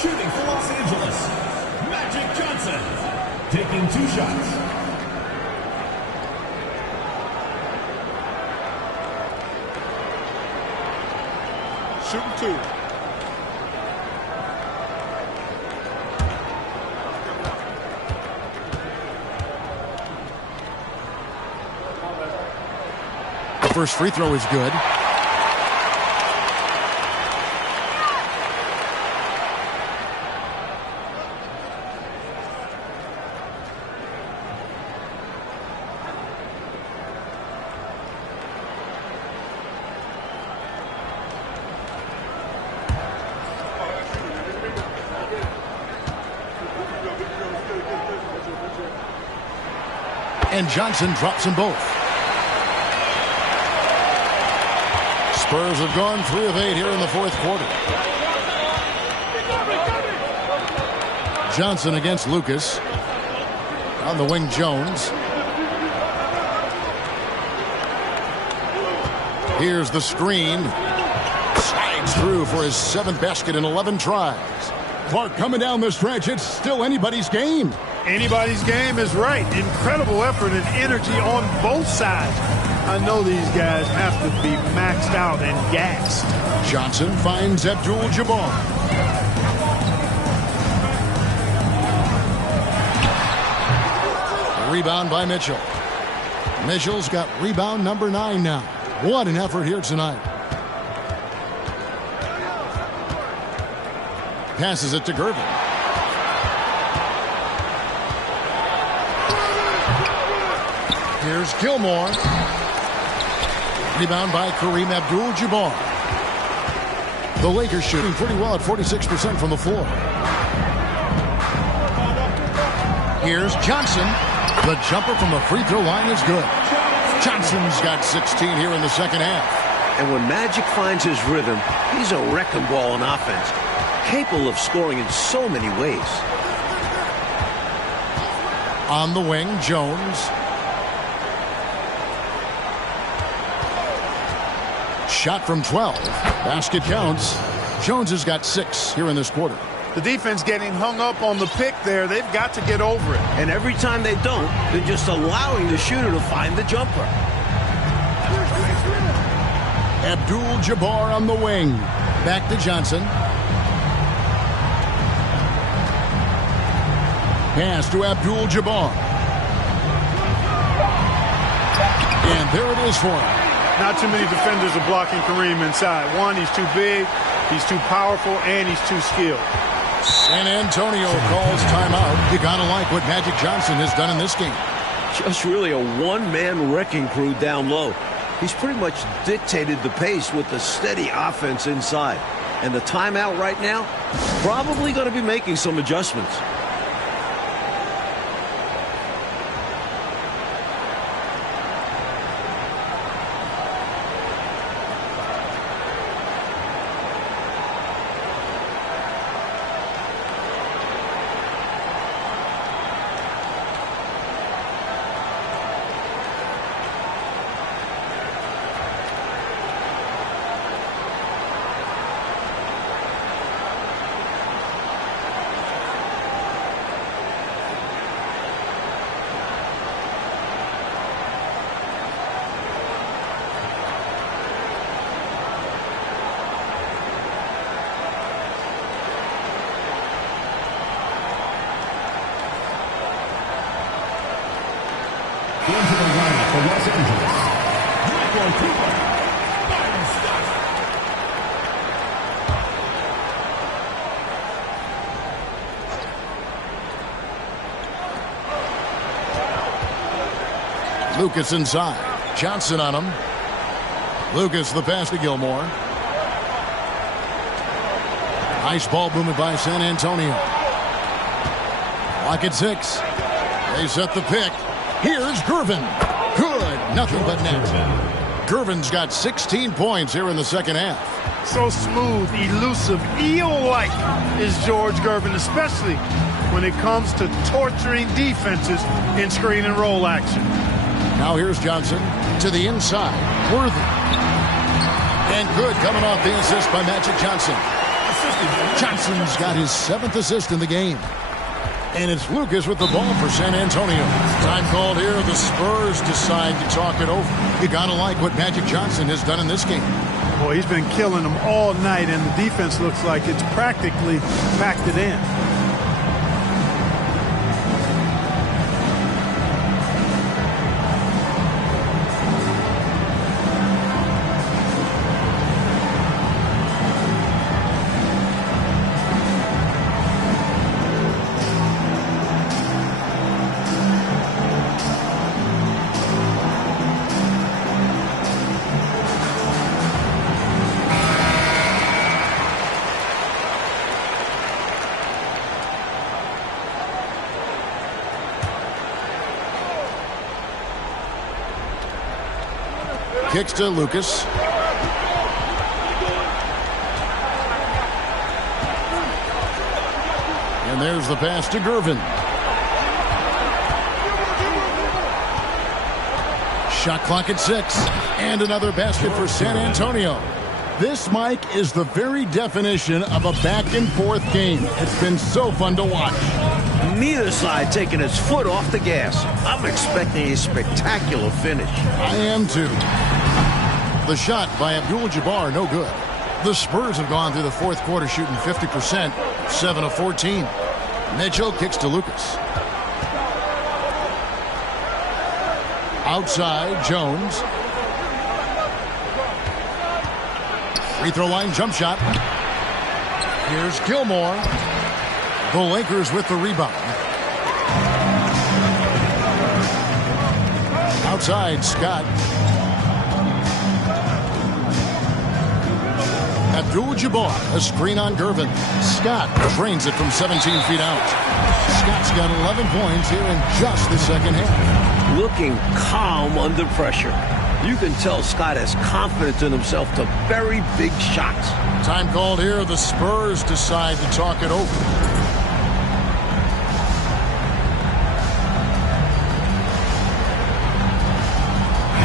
Shooting for Los Angeles, Magic Johnson. Taking 2 shots. Shooting 2. The first free throw is good. And Johnson drops them both. Spurs have gone 3 of 8 here in the 4th quarter. Johnson against Lucas. On the wing, Jones. Here's the screen. Slides through for his 7th basket in 11 tries. Clark coming down the stretch. It's still anybody's game. Anybody's game is right. Incredible effort and energy on both sides. I know these guys have to be maxed out and gassed. Johnson finds Abdul-Jabbar. Rebound by Mitchell. Mitchell's got rebound number 9 now. What an effort here tonight. Passes it to Gervin. Here's Gilmore. Rebound by Kareem Abdul-Jabbar. The Lakers shooting pretty well at 46% from the floor. Here's Johnson. The jumper from the free throw line is good. Johnson's got 16 here in the 2nd half. And when Magic finds his rhythm, he's a wrecking ball on offense. Capable of scoring in so many ways. On the wing, Jones. Shot from 12. Basket counts. Jones has got 6 here in this quarter. The defense getting hung up on the pick there. They've got to get over it. And every time they don't, they're just allowing the shooter to find the jumper. Abdul-Jabbar on the wing. Back to Johnson. Pass to Abdul-Jabbar. And there it is for him. Not too many defenders are blocking Kareem inside. One, he's too big, he's too powerful, and he's too skilled. San Antonio calls timeout. You gotta like what Magic Johnson has done in this game. Just really a one-man wrecking crew down low. He's pretty much dictated the pace with the steady offense inside. And the timeout right now, probably going to be making some adjustments. Into the lineup for Los Angeles, Michael Cooper. Byron Scott. Lucas inside. Johnson on him. Lucas the pass to Gilmore. Nice ball movement by San Antonio. Lock at 6. They set the pick. Here's Gervin. Good. Nothing but net. Gervin's got 16 points here in the 2nd half. So smooth, elusive, eel-like is George Gervin, especially when it comes to torturing defenses in screen and roll action. Now here's Johnson to the inside. Worthy. And good coming off the assist by Magic Johnson. Johnson's got his 7th assist in the game. And it's Lucas with the ball for San Antonio. Time called here. The Spurs decide to talk it over. You gotta like what Magic Johnson has done in this game. Boy, he's been killing them all night, and the defense looks like it's practically packed it in. Kicks to Lucas. And there's the pass to Gervin. Shot clock at 6. And another basket for San Antonio. This, Mike, is the very definition of a back-and-forth game. It's been so fun to watch. Neither side taking its foot off the gas. I'm expecting a spectacular finish. I am too. The shot by Abdul-Jabbar, no good. The Spurs have gone through the fourth quarter shooting 50%, 7 of 14. Mitchell kicks to Lucas. Outside, Jones. Free throw line jump shot. Here's Gilmore. The Lakers with the rebound. Outside, Scott. Abdul-Jabbar, a screen on Gervin. Scott drains it from 17 feet out. Scott's got 11 points here in just the second half. Looking calm under pressure. You can tell Scott has confidence in himself to very big shots. Time called here. The Spurs decide to talk it over.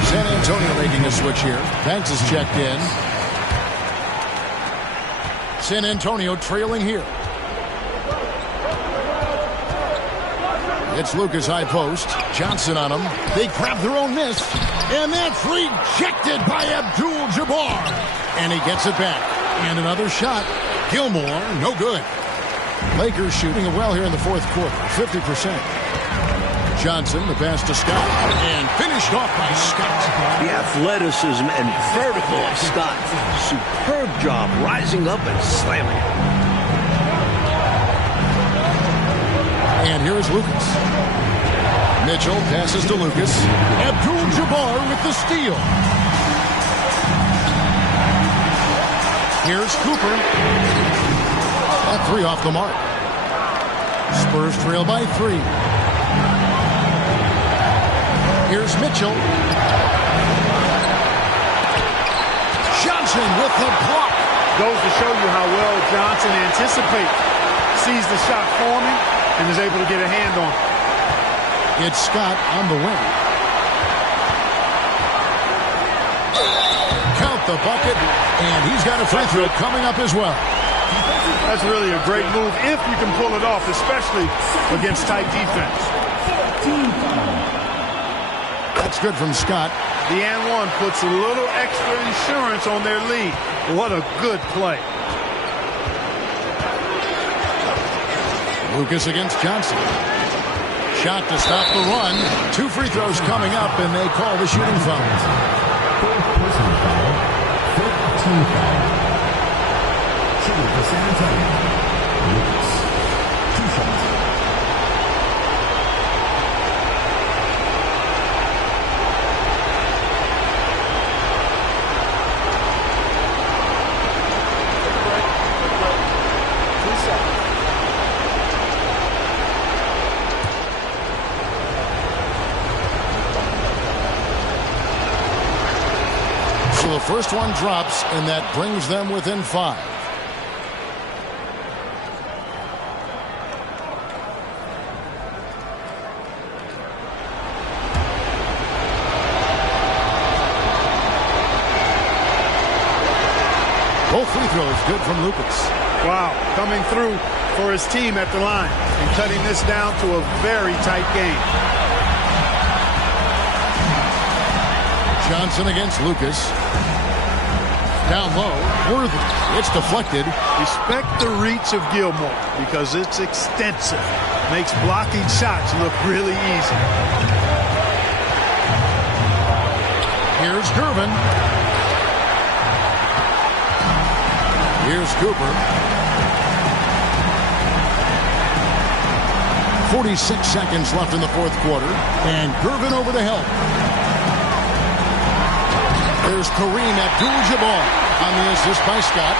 San Antonio making a switch here. Banks is checked in. San Antonio trailing here. It's Lucas high post. Johnson on him. They grab their own miss. And that's rejected by Abdul-Jabbar. And he gets it back. And another shot. Gilmore, no good. Lakers shooting it well here in the fourth quarter. 50%. Johnson, the pass to Scott. And finished off by Scott. The athleticism and vertical of Scott. Superb job rising up and slamming. And here's Lucas. Mitchell passes to Lucas. Abdul-Jabbar with the steal. Here's Cooper. That 3 off the mark. Spurs trail by 3. Here's Mitchell. Johnson with the block. Goes to show you how well Johnson anticipates. Sees the shot forming and is able to get a hand on it. It's Scott on the wing. Count the bucket, and he's got a free throw coming up as well. That's really a great move if you can pull it off, especially against tight defense. That's good from Scott. The and one puts a little extra insurance on their lead. What a good play. Lucas against Johnson. Shot to stop the run. 2 free throws coming up, and they call the shooting foul. Personal foul. 15 foul. Shooting for San Antonio. Lucas. 2 shots. The first one drops, and that brings them within 5. Both free throws good from Lucas. Wow, coming through for his team at the line and cutting this down to a very tight game. Johnson against Lucas. Down low, Worthy. It's deflected. Respect the reach of Gilmore because it's extensive. Makes blocking shots look really easy. Here's Gervin. Here's Cooper. 46 seconds left in the fourth quarter. And Gervin over to help. There's Kareem Abdul-Jabbar on the assist by Scott.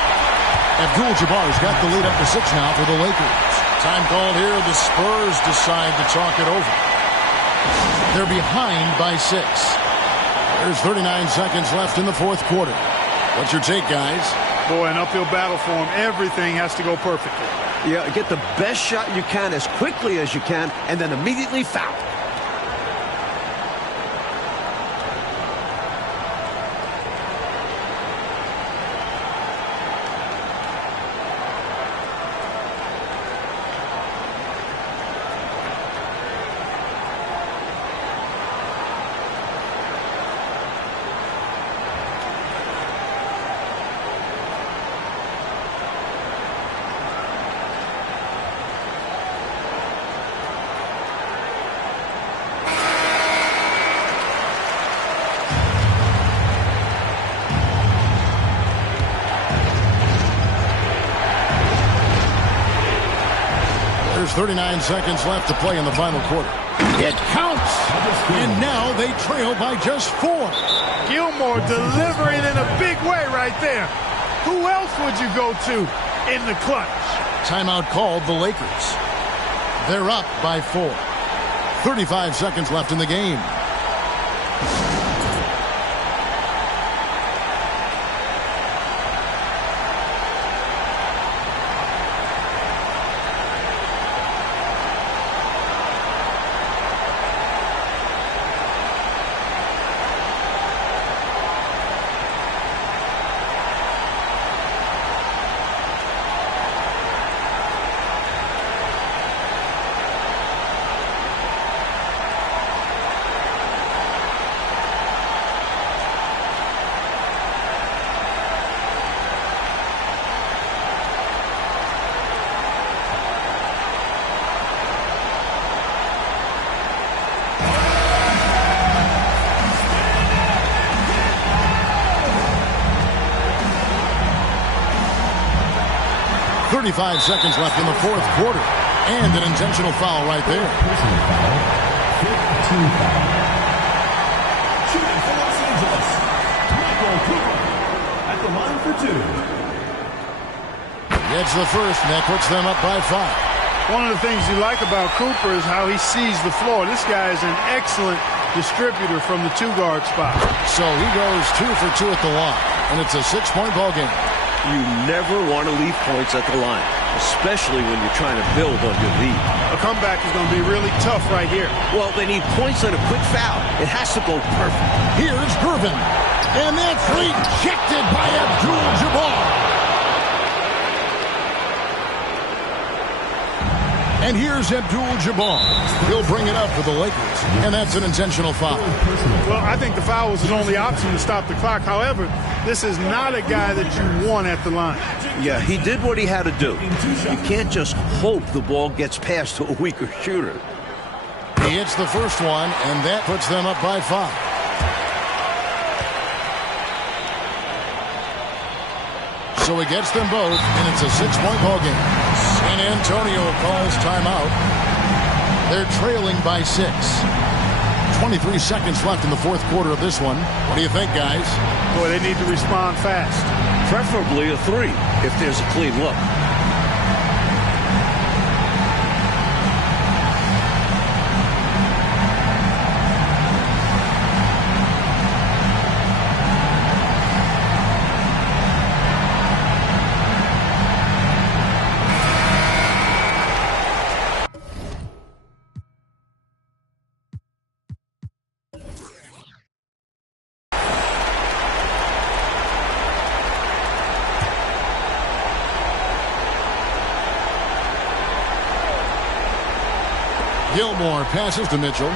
Abdul-Jabbar's got the lead up to 6 now for the Lakers. Time called here. The Spurs decide to talk it over. They're behind by 6. There's 39 seconds left in the fourth quarter. What's your take, guys? Boy, an uphill battle for him. Everything has to go perfectly. Yeah, get the best shot you can as quickly as you can and then immediately foul. There's 39 seconds left to play in the final quarter. It counts! And now they trail by just 4. Gilmore delivering in a big way right there. Who else would you go to in the clutch? Timeout called the Lakers. They're up by 4. 35 seconds left in the game. .35 seconds left in the fourth quarter. And an intentional foul right there. Personal foul. 15 foul. Shooting for Los Angeles, Michael Cooper at the line for 2. Gets the first, and that puts them up by 5. One of the things you like about Cooper is how he sees the floor. This guy is an excellent distributor from the 2-guard spot. So he goes 2 for 2 at the line, and it's a 6-point ball game. You never want to leave points at the line, especially when you're trying to build on your lead. A comeback is going to be really tough right here. Well, they need points on a quick foul. It has to go perfect. Here's Gervin, and that's rejected by Abdul-Jabbar. And here's Abdul-Jabbar. He'll bring it up for the Lakers, and that's an intentional foul. Well, I think the foul was his only option to stop the clock. However, this is not a guy that you want at the line. Yeah, he did what he had to do. You can't just hope the ball gets past to a weaker shooter. He hits the first one, and that puts them up by 5. So he gets them both, and it's a 6-point ball game. San Antonio calls timeout. They're trailing by 6. 23 seconds left in the fourth quarter of this one. What do you think, guys? Boy, they need to respond fast. Preferably a 3 if there's a clean look. Gilmore passes to Mitchell.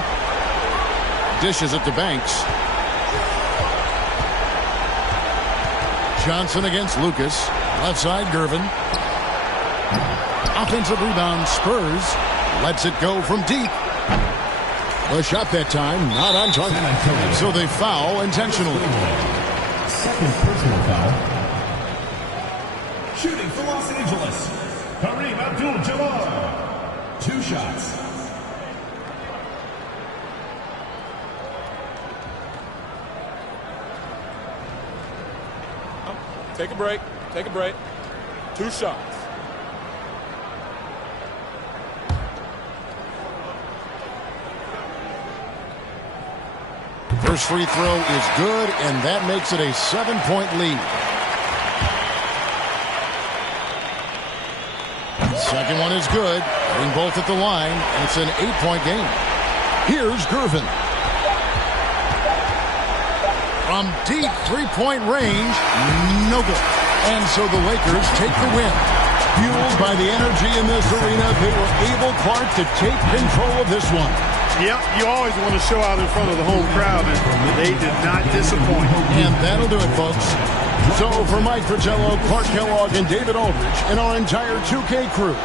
Dishes it to Banks. Johnson against Lucas. Left side, Gervin. Offensive rebound, Spurs. Lets it go from deep. The shot that time, not on target. And so they foul intentionally. Second personal foul. Shooting for Los Angeles, Kareem Abdul-Jabbar. 2 shots. Take a break. Take a break. 2 shots. First free throw is good, and that makes it a 7-point lead. Second one is good. Hitting both at the line, and it's an 8-point game. Here's Gervin. From deep three-point range, no good. And so the Lakers take the win. Fueled by the energy in this arena, they were able, Clark, to take control of this one. Yep, you always want to show out in front of the home crowd, and they did not disappoint. And that'll do it, folks. So for Mike Fratello, Clark Kellogg, and David Aldridge, and our entire 2K crew,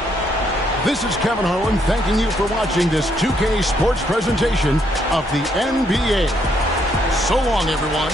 this is Kevin Harlan thanking you for watching this 2K Sports presentation of the NBA. So long, everyone.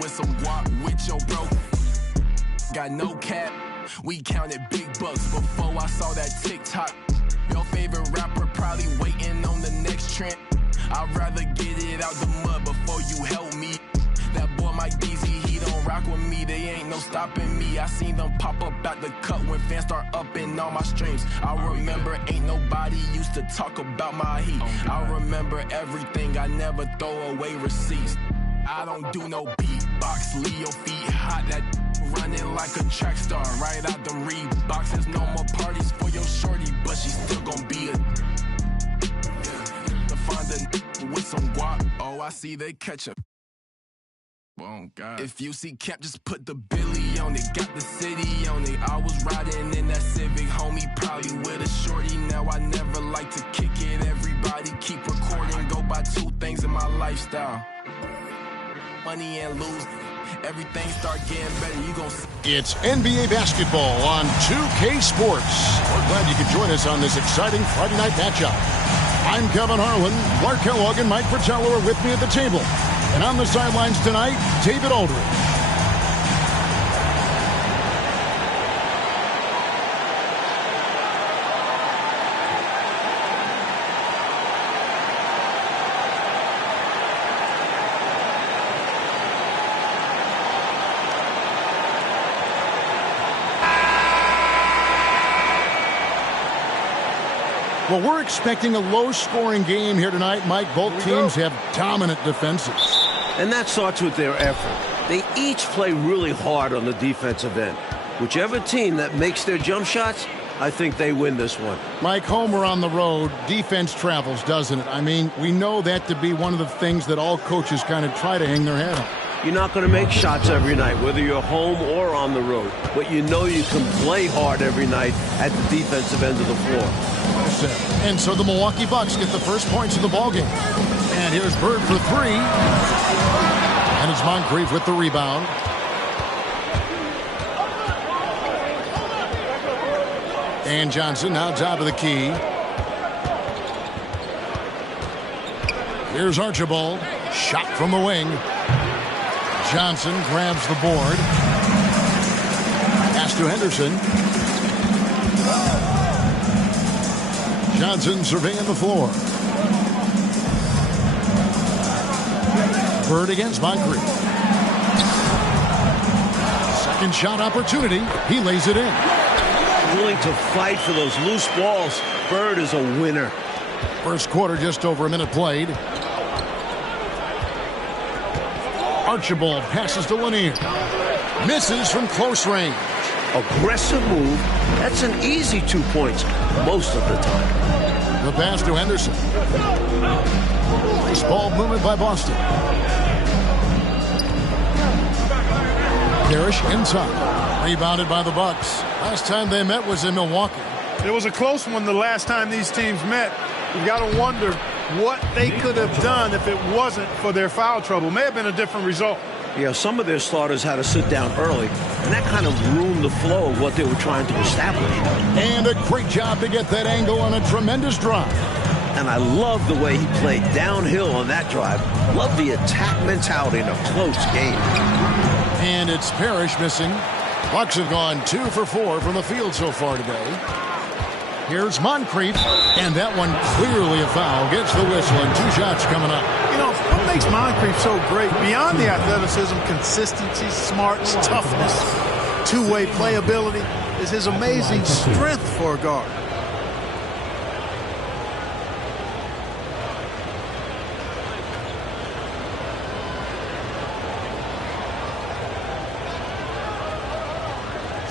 with some guap with your bro. Got no cap, we counted big bucks before I saw that TikTok. Your favorite rapper probably waiting on the next trend. I'd rather get it out the mud before you help me. That boy Mike Deasy, he don't rock with me. They ain't no stopping me. I seen them pop up at the cut when fans start upping all my streams. I remember ain't nobody used to talk about my heat. I remember everything, I never throw away receipts. I don't do no beatbox, leave your feet hot. That running like a track star, right out them Reeboks. There's no more parties for your shorty, but she still gon' be a to find a with some guap. Oh, I see they catch up. Oh God. If you see Cap, just put the Billy on it. Got the city on it. I was riding in that Civic, homie, probably with a shorty. Now I never like to kick it. Everybody keep recording. Go by two things in my lifestyle: money and lose. Everything start getting better. You gon' see. It's NBA basketball on 2K Sports. We're glad you could join us on this exciting Friday night matchup. I'm Kevin Harlan. Clark Kellogg and Mike Fratello are with me at the table. And on the sidelines tonight, David Aldridge. Well, we're expecting a low-scoring game here tonight, Mike. Both teams have dominant defenses. And that starts with their effort. They each play really hard on the defensive end. Whichever team that makes their jump shots, I think they win this one. Mike, home or on the road, defense travels, doesn't it? I mean, we know that to be one of the things that all coaches kind of try to hang their hat on. You're not going to make shots every night, whether you're home or on the road. But you know you can play hard every night at the defensive end of the floor. And so the Milwaukee Bucks get the first points of the ballgame. And here's Bird for three. And it's Moncrief with the rebound. And Johnson now top of the key. Here's Archibald. Shot from the wing. Johnson grabs the board. Pass to Henderson. Johnson surveying the floor. Bird against Moncrief. Second shot opportunity. He lays it in. Willing to fight for those loose balls. Bird is a winner. First quarter, just over a minute played. Archibald passes to Lanier. Misses from close range. Aggressive move. That's an easy 2 points most of the time. The pass to Henderson. Nice ball movement by Boston. Parrish inside. Rebounded by the Bucks. Last time they met was in Milwaukee. It was a close one the last time these teams met. You've got to wonder what they could have done if it wasn't for their foul trouble. May have been a different result. Yeah, some of their starters had to sit down early, and that kind of ruined the flow of what they were trying to establish. And a great job to get that angle on a tremendous drive. And I love the way he played downhill on that drive. Love the attack mentality in a close game. And it's Parrish missing. Bucks have gone 2 for 4 from the field so far today. Here's Moncrief, and that one clearly a foul. Gets the whistle, and 2 shots coming up. You know, what makes Moncrief so great, beyond the athleticism, consistency, smarts, toughness, two-way playability, is his amazing strength for a guard.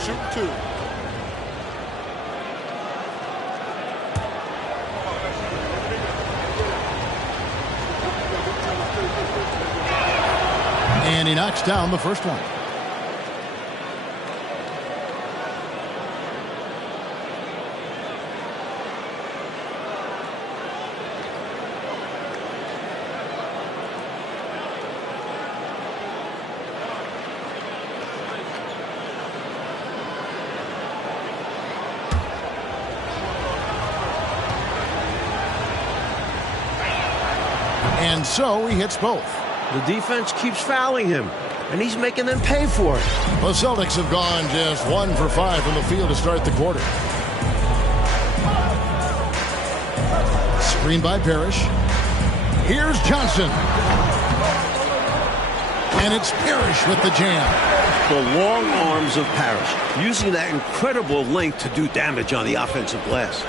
Shoot 2. And he knocks down the first one. And so he hits both. The defense keeps fouling him. and he's making them pay for it. The Celtics have gone just 1 for 5 from the field to start the quarter. Screen by Parrish. Here's Johnson. And it's Parrish with the jam. The long arms of Parrish, using that incredible length to do damage on the offensive glass.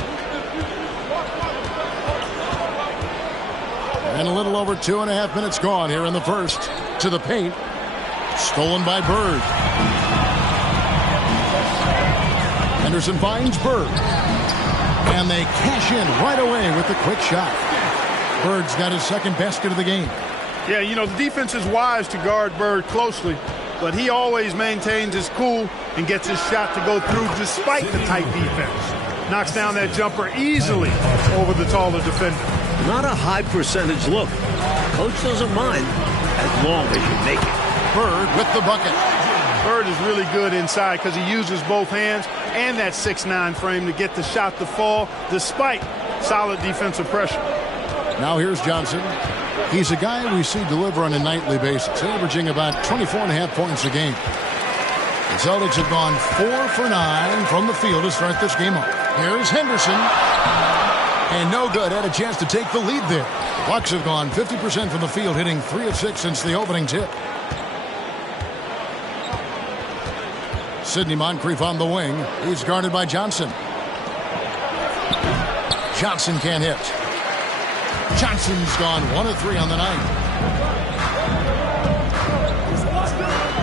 And a little over 2.5 minutes gone here in the first. To the paint. Stolen by Bird. Henderson finds Bird. And they cash in right away with the quick shot. Bird's got his second basket of the game. Yeah, you know, the defense is wise to guard Bird closely, but he always maintains his cool and gets his shot to go through despite the tight defense. Knocks down that jumper easily over the taller defender. Not a high percentage look. Coach doesn't mind as long as you make it. Bird with the bucket. Bird is really good inside because he uses both hands and that 6'9" frame to get the shot to fall despite solid defensive pressure. Now here's Johnson. He's a guy we see deliver on a nightly basis, averaging about 24.5 points a game. The Celtics have gone 4 for 9 from the field to start this game off. Here's Henderson. And no good. Had a chance to take the lead there. The Bucks have gone 50% from the field, hitting 3 of 6 since the opening tip. Sidney Moncrief on the wing. He's guarded by Johnson. Johnson can't hit. Johnson's gone 1 of 3 on the night.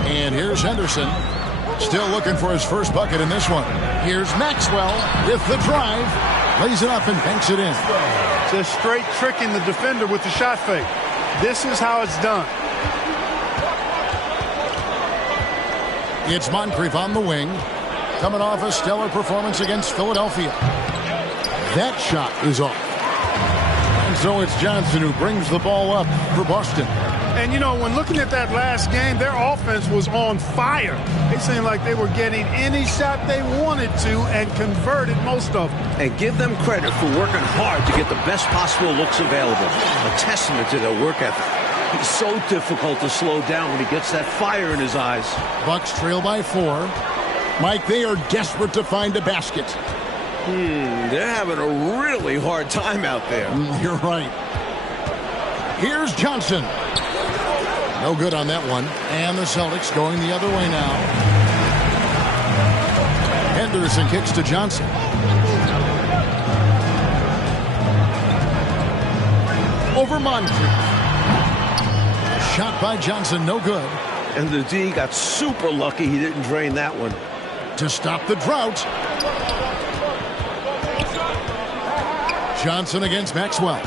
And here's Henderson. Still looking for his first bucket in this one. Here's Maxwell with the drive. Lays it up and banks it in. Just straight tricking the defender with the shot fake. This is how it's done. It's Moncrief on the wing. Coming off a stellar performance against Philadelphia. That shot is off. And so it's Johnson who brings the ball up for Boston. And, you know, when looking at that last game, their offense was on fire. It seemed like they were getting any shot they wanted to and converted most of them. And give them credit for working hard to get the best possible looks available. A testament to their work ethic. He's so difficult to slow down when he gets that fire in his eyes. Bucks trail by 4. Mike, they are desperate to find a basket. They're having a really hard time out there. You're right. Here's Johnson. No good on that one. And the Celtics going the other way now. Henderson kicks to Johnson. Over Moncrief. Shot by Johnson, no good. And the D got super lucky he didn't drain that one. To stop the drought. Johnson against Maxwell.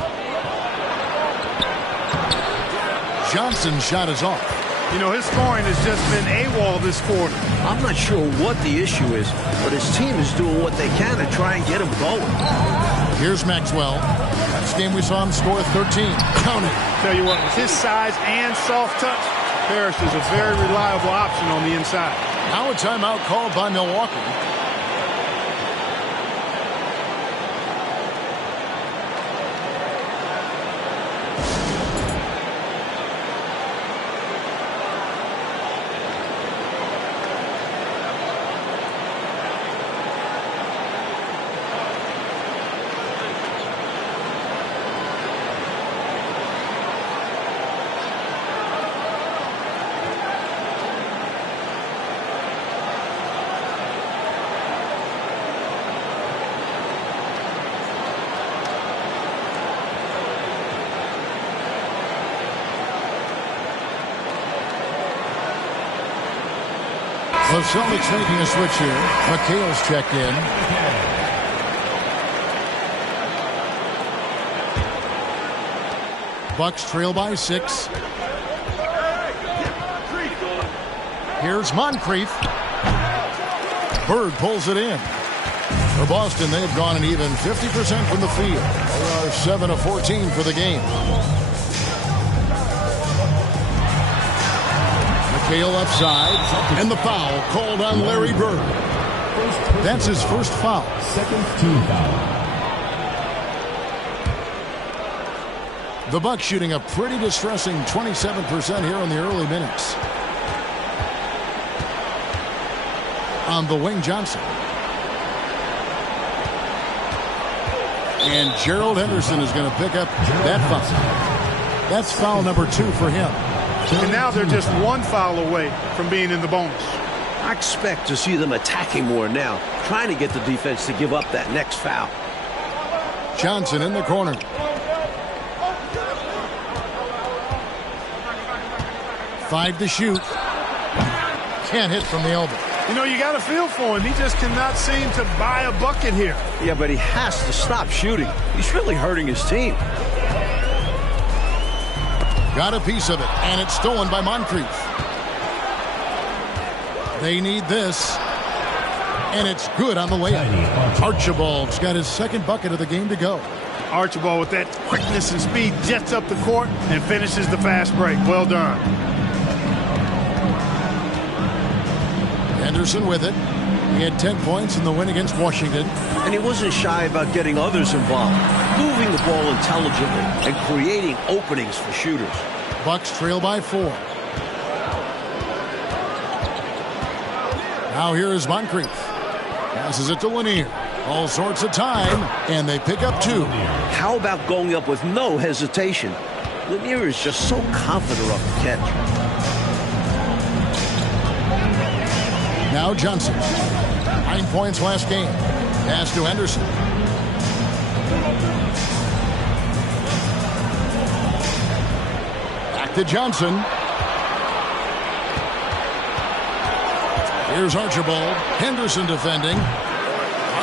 Johnson's shot is off. You know, his scoring has just been AWOL this quarter. I'm not sure what the issue is, but his team is doing what they can to try and get him going. Here's Maxwell. Last game we saw him score 13. Count it. Tell you what, with his size and soft touch, Parrish is a very reliable option on the inside. Now a timeout called by Milwaukee. The Celtics making a switch here. McHale's checked in. Bucks trail by 6. Here's Moncrief. Bird pulls it in. For Boston, they've gone an even 50% from the field. They are 7 of 14 for the game. McHale left side, and the foul called on Larry Bird. That's his first foul. Second team foul. The Bucks shooting a pretty distressing 27% here in the early minutes. on the wing, Johnson. And Gerald Henderson is going to pick up that foul. That's foul number 2 for him. And now they're just one foul away from being in the bonus. I expect to see them attacking more now, trying to get the defense to give up that next foul. Johnson in the corner. Five to shoot. Can't hit from the elbow. You know, you got a feel for him. He just cannot seem to buy a bucket here. Yeah, but he has to stop shooting. He's really hurting his team. Got a piece of it, and it's stolen by Moncrief. They need this, and it's good on the way up. Archibald's got his second bucket of the game to go. Archibald, with that quickness and speed, jets up the court and finishes the fast break. Well done. Henderson with it. He had 10 points in the win against Washington. And he wasn't shy about getting others involved, moving the ball intelligently and creating openings for shooters. Bucks trail by 4. Now here is Moncrief. Passes it to Lanier. All sorts of time, and they pick up 2. How about going up with no hesitation? Lanier is just so confident off the catch. Now Johnson. 9 points last game. Pass to Henderson. Back to Johnson. Here's Archibald. Henderson defending.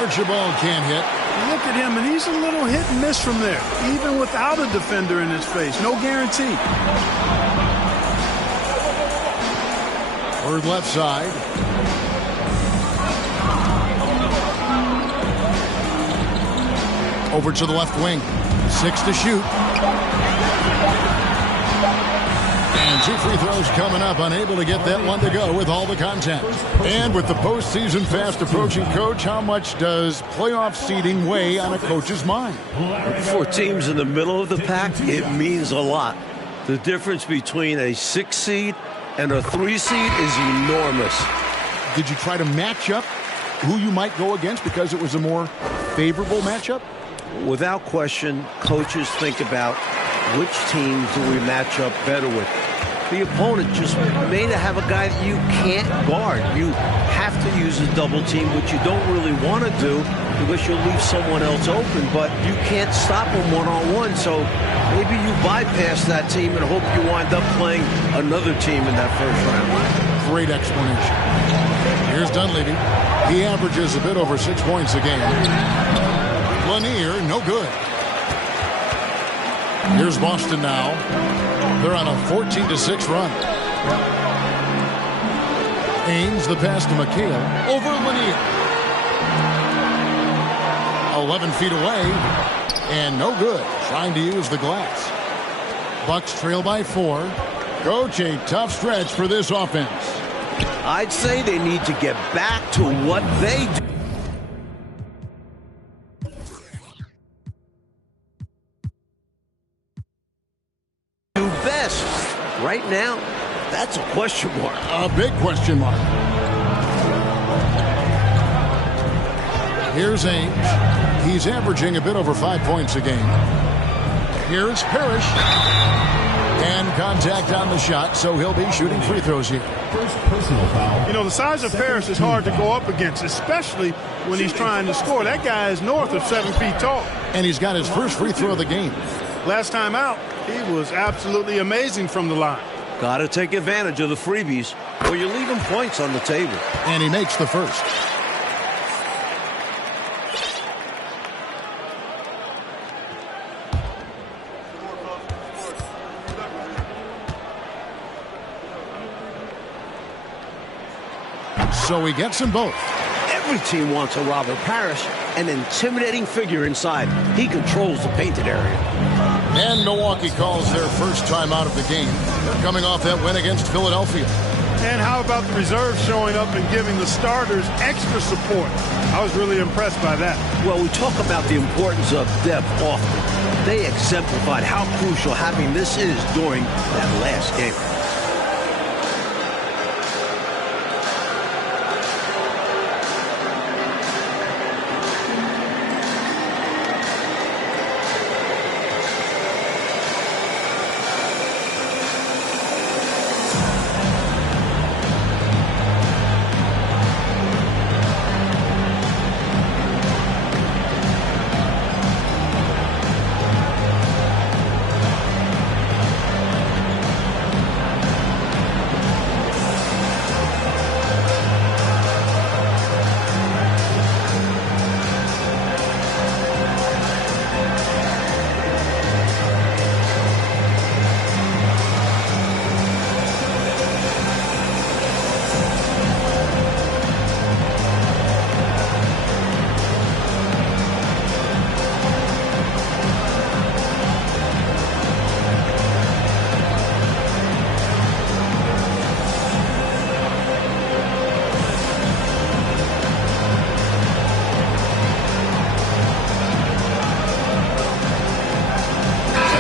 Archibald can't hit. Look at him, and he's a little hit and miss from there, even without a defender in his face. No guarantee. Bird left side. Over to the left wing. 6 to shoot. And 2 free throws coming up. Unable to get that one to go with all the contact. And with the postseason fast approaching, Coach, how much does playoff seeding weigh on a coach's mind? For teams in the middle of the pack, it means a lot. The difference between a 6 seed and a 3 seed is enormous. Did you try to match up who you might go against because it was a more favorable matchup? Without question, coaches think about which team do we match up better with. The opponent just may have a guy that you can't guard. You have to use a double team, which you don't really want to do because you'll leave someone else open, but you can't stop them one-on-one. So maybe you bypass that team and hope you wind up playing another team in that first round. Great explanation. Here's Dunleavy. He averages a bit over 6 points a game. Lanier, no good. Here's Boston now. They're on a 14-6 run. Ames, the pass to McHale. Over Lanier. 11 feet away. And no good. Trying to use the glass. Bucks trail by 4. Coach, a tough stretch for this offense. I'd say they need to get back to what they do best. Right now, that's a question mark. A big question mark. Here's Ames. He's averaging a bit over 5 points a game. Here's Parrish. And contact on the shot, so he'll be shooting free throws here. First personal foul. You know, the size of Parrish is hard to go up against, especially when he's trying to score. That guy is north of 7 feet tall. And he's got his first free throw of the game. Last time out, he was absolutely amazing from the line. Got to take advantage of the freebies, or you're leaving points on the table. And he makes the first. So he gets them both. Every team wants a Robert Parrish, an intimidating figure inside. He controls the painted area. And Milwaukee calls their first time out of the game. They're coming off that win against Philadelphia. And how about the reserves showing up and giving the starters extra support? I was really impressed by that. Well, we talk about the importance of depth often. They exemplified how crucial having this is during that last game.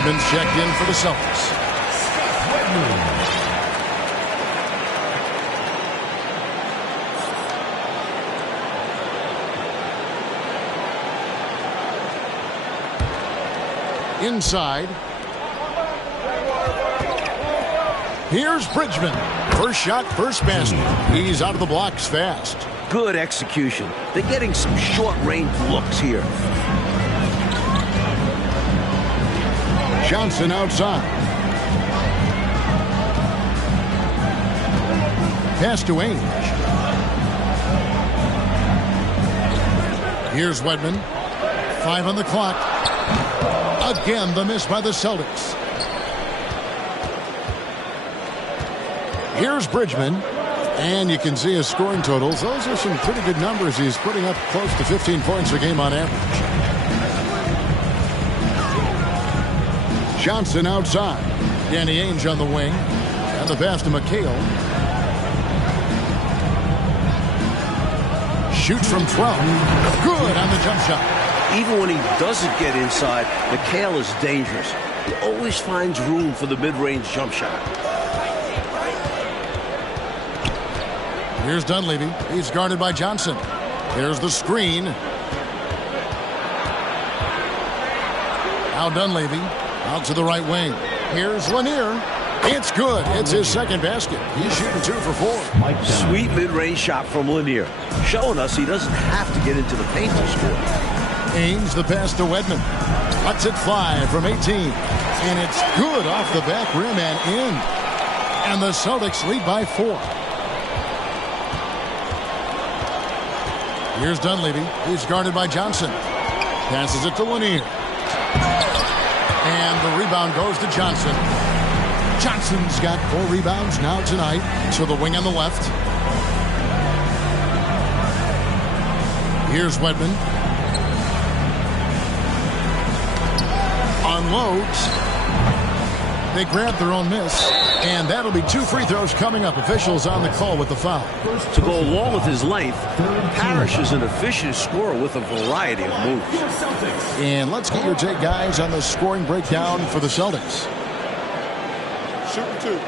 Edmonds checked in for the Celtics. Inside. Here's Bridgman. First shot, first basket. He's out of the blocks fast. Good execution. They're getting some short-range looks here. Johnson outside. Pass to Ainge. Here's Wedman. 5 on the clock. Again, the miss by the Celtics. Here's Bridgman. And you can see his scoring totals. Those are some pretty good numbers. He's putting up close to 15 points a game on average. Johnson outside. Danny Ainge on the wing. And the pass to McHale. Shoots from 12. Good on the jump shot. Even when he doesn't get inside, McHale is dangerous. He always finds room for the mid-range jump shot. Here's Dunleavy. He's guarded by Johnson. Here's the screen. Now Dunleavy out to the right wing. Here's Lanier. It's good. It's his second basket. He's shooting 2 for 4. Sweet mid-range shot from Lanier, showing us he doesn't have to get into the paint to score. Ainge the pass to Wedman. Lets it fly from 18. And it's good off the back rim and in. And the Celtics lead by 4. Here's Dunleavy. He's guarded by Johnson. Passes it to Lanier. And the rebound goes to Johnson. Johnson's got 4 rebounds now tonight. To the wing on the left. Here's Wedman. Unloads. They grab their own miss. And that'll be 2 free throws coming up. Officials on the call with the foul. To go along with his length, Parrish is an efficient scorer with a variety of moves. And let's get your take, guys, on the scoring breakdown for the Celtics. Shooting 2.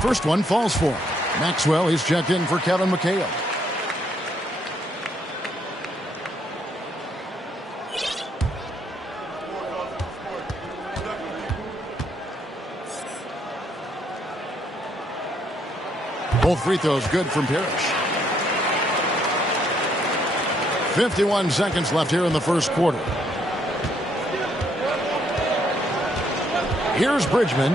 First one falls for him. Maxwell is checked in for Kevin McHale. Both free throws good from Parrish. 51 seconds left here in the first quarter. Here's Bridgman.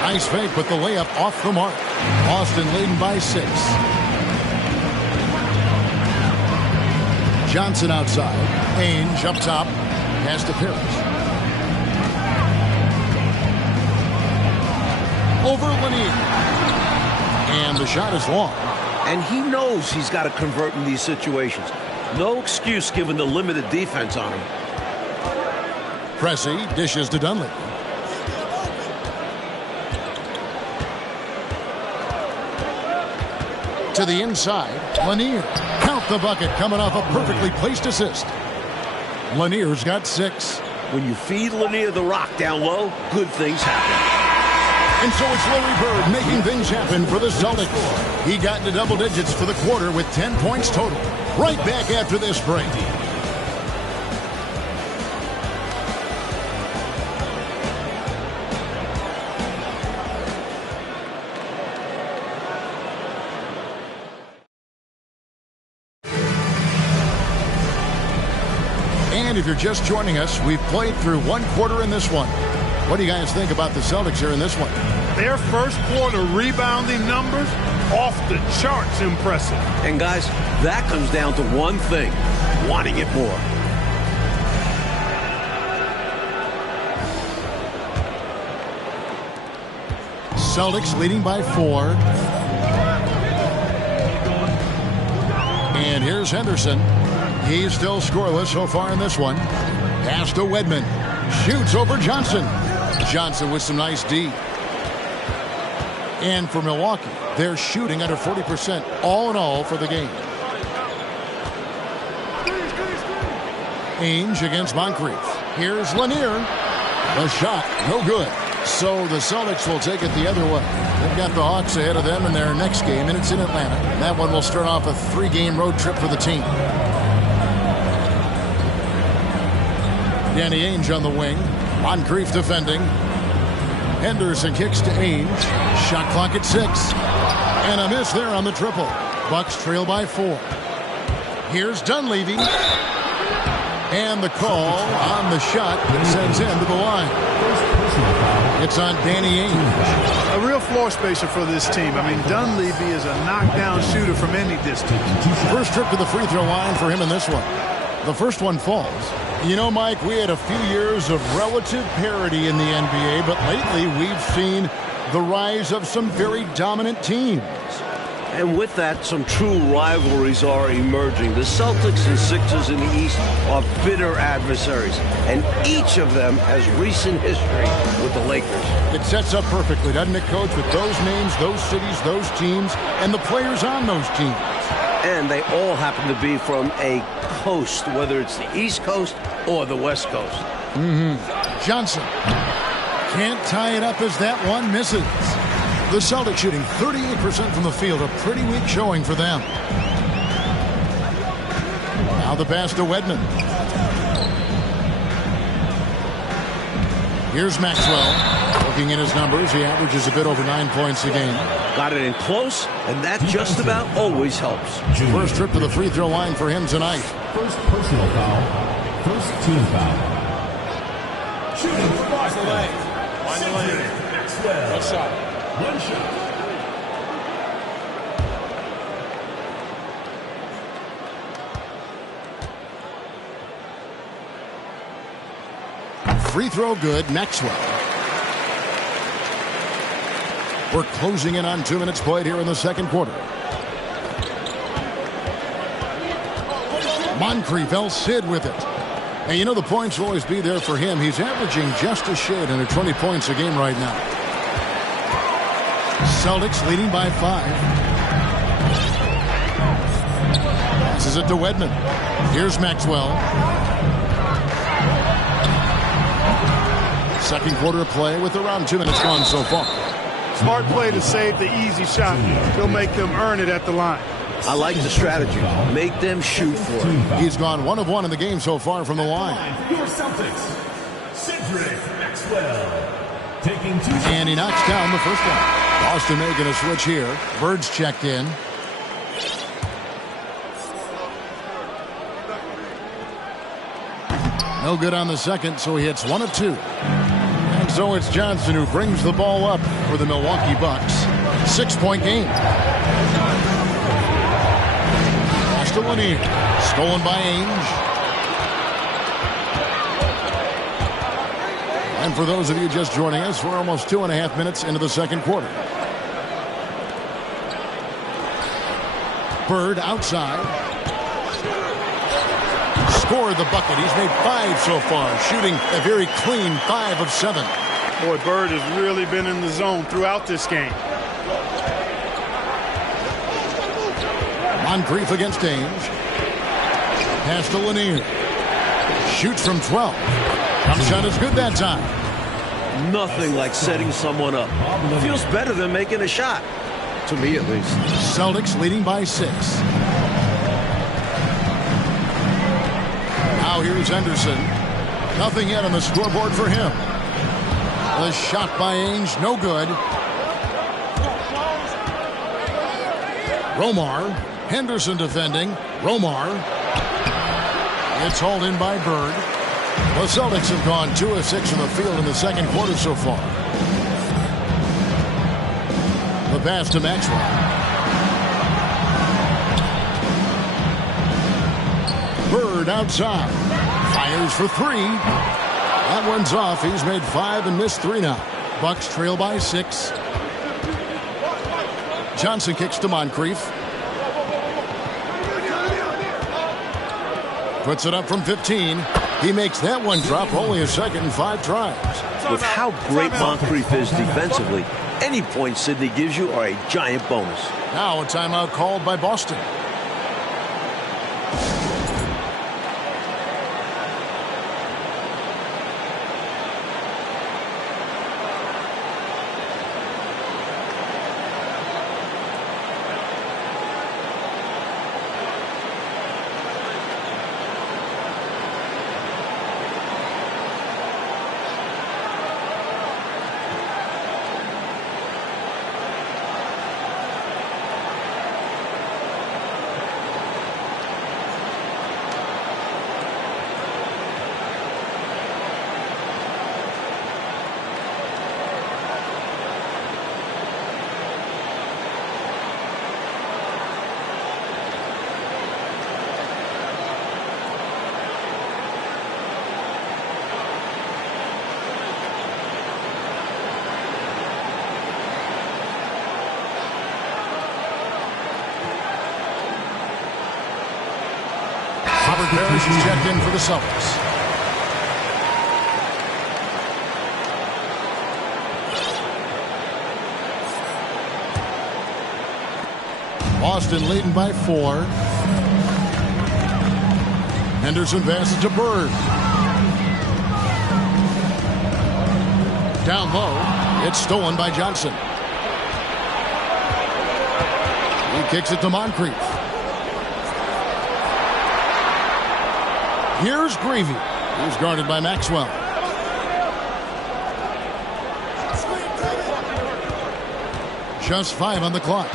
Nice fake, but the layup off the mark. Boston leading by 6. Johnson outside. Ainge up top. Pass to Parrish. Over Lanier. And the shot is long. And he knows he's got to convert in these situations. No excuse given the limited defense on him. Pressey dishes to Dunleavy. To the inside, Lanier. Count the bucket coming off a perfectly placed assist. Lanier's got 6. When you feed Lanier the rock down low, good things happen. And so it's Larry Bird making things happen for the Celtics. He got into double digits for the quarter with 10 points total. Right back after this break. And if you're just joining us, we've played through 1 quarter in this one. What do you guys think about the Celtics here in this one? Their first quarter rebounding numbers off the charts impressive. And guys, that comes down to one thing, wanting it more. Celtics leading by 4. And here's Henderson. He's still scoreless so far in this one. Pass to Wedman. Shoots over Johnson. Johnson with some nice D. And for Milwaukee, they're shooting under 40% all in all for the game. Ainge against Moncrief. Here's Lanier. The shot, no good. So the Celtics will take it the other way. They've got the Hawks ahead of them in their next game, and it's in Atlanta. That one will start off a 3-game road trip for the team. Danny Ainge on the wing. Moncrief defending. Henderson kicks to Ainge. Shot clock at 6. And a miss there on the triple. Bucks trail by 4. Here's Dunleavy. And the call on the shot sends him to the line. It's on Danny Ainge. A real floor spacer for this team. I mean, Dunleavy is a knockdown shooter from any distance. First trip to the free throw line for him in this one. The first one falls. You know, Mike, we had a few years of relative parity in the NBA, but lately we've seen the rise of some very dominant teams. And with that, some true rivalries are emerging. The Celtics and Sixers in the East are bitter adversaries, and each of them has recent history with the Lakers. It sets up perfectly, doesn't it, Coach, with those names, those cities, those teams, and the players on those teams. And they all happen to be from a coast, whether it's the East Coast or the West Coast. Johnson can't tie it up as that one misses. The Celtics shooting 38% from the field, a pretty weak showing for them. Now the pass to Wedman. Here's Maxwell. Looking at his numbers, he averages a bit over 9 points a game. Got it in close, and that just about always helps. First trip to the free throw line for him tonight. First personal foul. First team foul. Shooting for Boston. Find the lane. Maxwell. One shot. One shot. Free throw good, Maxwell. We're closing in on 2 minutes played here in the second quarter. Moncrief, El Cid with it. And you know the points will always be there for him. He's averaging just a shade under 20 points a game right now. Celtics leading by 5. Passes it to Wedman. Here's Maxwell. Second quarter of play with around 2 minutes gone so far. Smart play to save the easy shot. He'll make them earn it at the line. I like the strategy. Make them shoot for it. He's gone 1 of 1 in the game so far from the line. Your Celtics. Cedric Maxwell. Taking 2 shots. And he knocks down the first one. Boston making a switch here. Bird's checked in. No good on the second, so he hits 1 of 2. And so it's Johnson who brings the ball up for the Milwaukee Bucks. 6-point game. Pass to Lanier. Stolen by Ainge. And for those of you just joining us, we're almost 2.5 minutes into the second quarter. Bird outside. Scored the bucket. He's made 5 so far, shooting a very clean 5 of 7. Boy, Bird has really been in the zone throughout this game. Moncrief against Ainge. Pass to Lanier. Shoots from 12. Jump shot is good that time. Nothing like setting someone up. Feels better than making a shot. To me, at least. Celtics leading by 6. Now here's Henderson. Nothing yet on the scoreboard for him. The shot by Ainge, no good. Romar. Henderson defending. Romar. It's hauled in by Bird. The Celtics have gone 2 of 6 from the field in the second quarter so far. The pass to Maxwell. Bird outside. Fires for 3. That one's off. He's made 5 and missed 3 now. Bucks trail by 6. Johnson kicks to Moncrief. Puts it up from 15. He makes that one drop only a second in 5 tries. With how great Moncrief is defensively, any points Sidney gives you are a giant bonus. Now a timeout called by Boston. Robert Parrish is checked in for the Celtics. Boston leading by 4. Henderson passes to Bird. Down low. It's stolen by Johnson. He kicks it to Moncrief. Here's Greavy. He's guarded by Maxwell. Just 5 on the clock.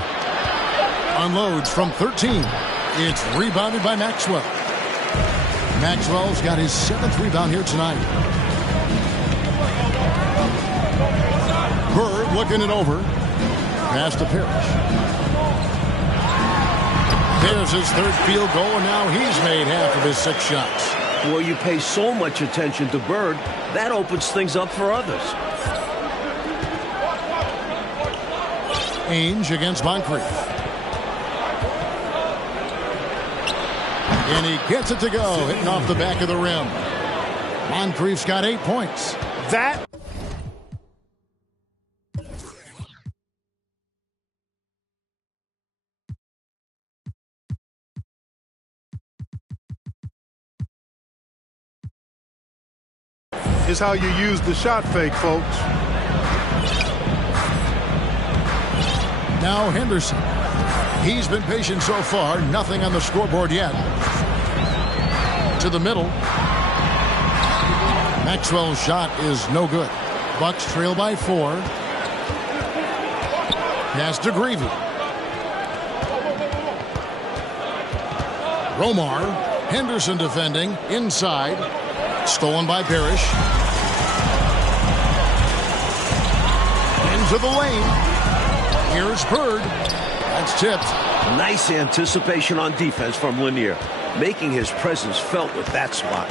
Unloads from 13. It's rebounded by Maxwell. Maxwell's got his 7th rebound here tonight. Bird looking it over. Pass to Parrish. There's his 3rd field goal, and now he's made half of his 6 shots. Well, you pay so much attention to Bird, that opens things up for others. Ainge against Moncrief. And he gets it to go, hitting off the back of the rim. Moncrief's got 8 points. That is how you use the shot fake, folks. Now Henderson. He's been patient so far. Nothing on the scoreboard yet. To the middle. Maxwell's shot is no good. Bucks trail by 4. Pass to Greavy. Romar. Henderson defending. Inside. Stolen by Parrish. Into the lane. Here's Bird. That's tipped. Nice anticipation on defense from Lanier, making his presence felt with that spot.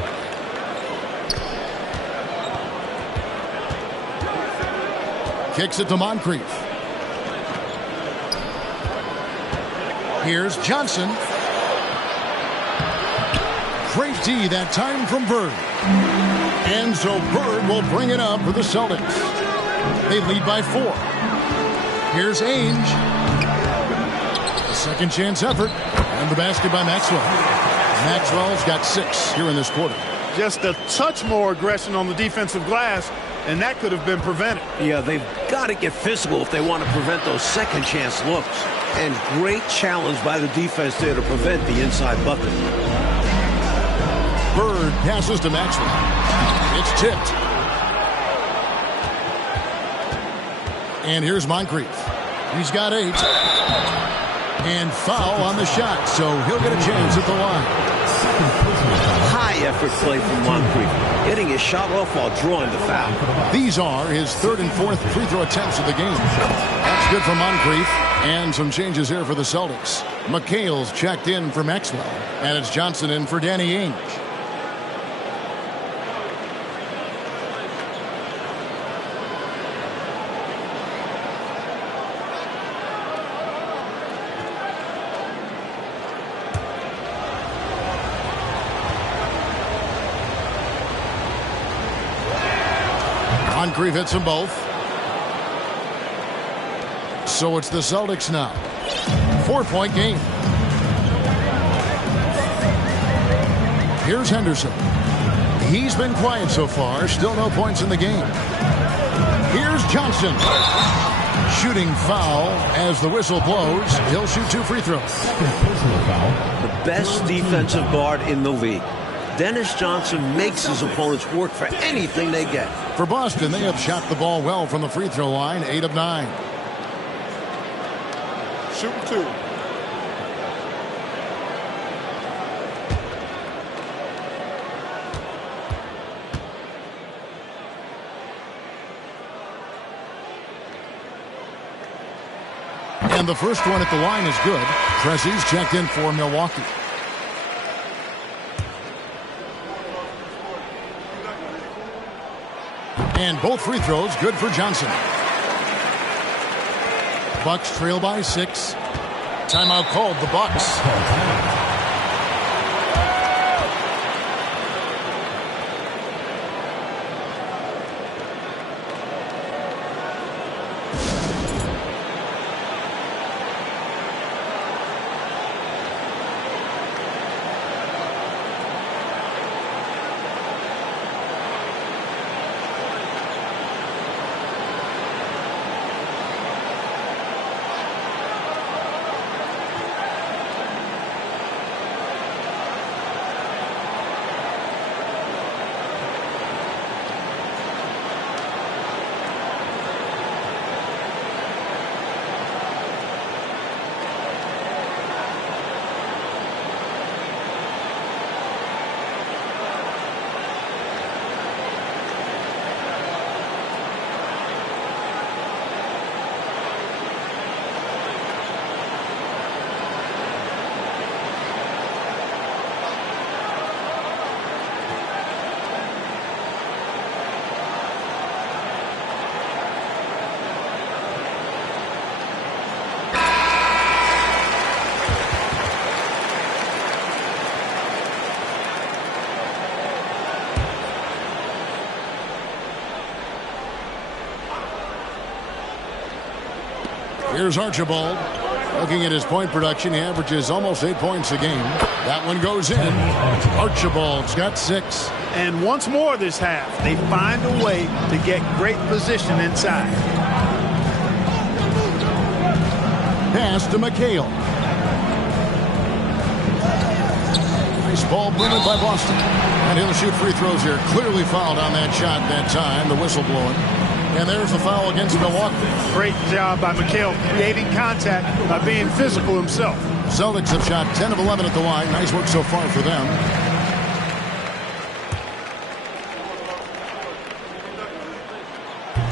Kicks it to Moncrief. Here's Johnson. Great D that time from Bird. And so Bird will bring it up for the Celtics. They lead by 4. Here's Ainge. A second chance effort. And the basket by Maxwell. Maxwell's got 6 here in this quarter. Just a touch more aggression on the defensive glass, and that could have been prevented. Yeah, they've got to get physical if they want to prevent those second chance looks. And great challenge by the defense there to prevent the inside bucket. Bird passes to Maxwell. It's tipped. And here's Moncrief. He's got 8. And foul on the shot, so he'll get a chance at the line. High effort play from Moncrief, getting his shot off while drawing the foul. These are his 3rd and 4th free throw attempts of the game. That's good for Moncrief. And some changes here for the Celtics. McHale's checked in for Maxwell. And it's Johnson in for Danny Ainge. Moncrief hits them both. So it's the Celtics now. 4-point game. Here's Henderson. He's been quiet so far. Still no points in the game. Here's Johnson. Shooting foul as the whistle blows. He'll shoot 2 free throws. The best defensive guard in the league. Dennis Johnson makes his opponents work for anything they get. For Boston, they have shot the ball well from the free throw line, 8 of 9. Shooting 2. And the first one at the line is good. Pressey's checked in for Milwaukee. And both free throws good for Johnson. Bucks trail by 6. Timeout called the Bucks. Here's Archibald. Looking at his point production, he averages almost 8 points a game. That one goes in. Archibald's got 6. And once more this half, they find a way to get great position inside. Pass to McHale. Nice ball blended by Boston. And he'll shoot free throws here. Clearly fouled on that shot that time. The whistle blowing. And there's the foul against Milwaukee. Great job by McHale creating contact by being physical himself. Celtics have shot 10 of 11 at the line. Nice work so far for them.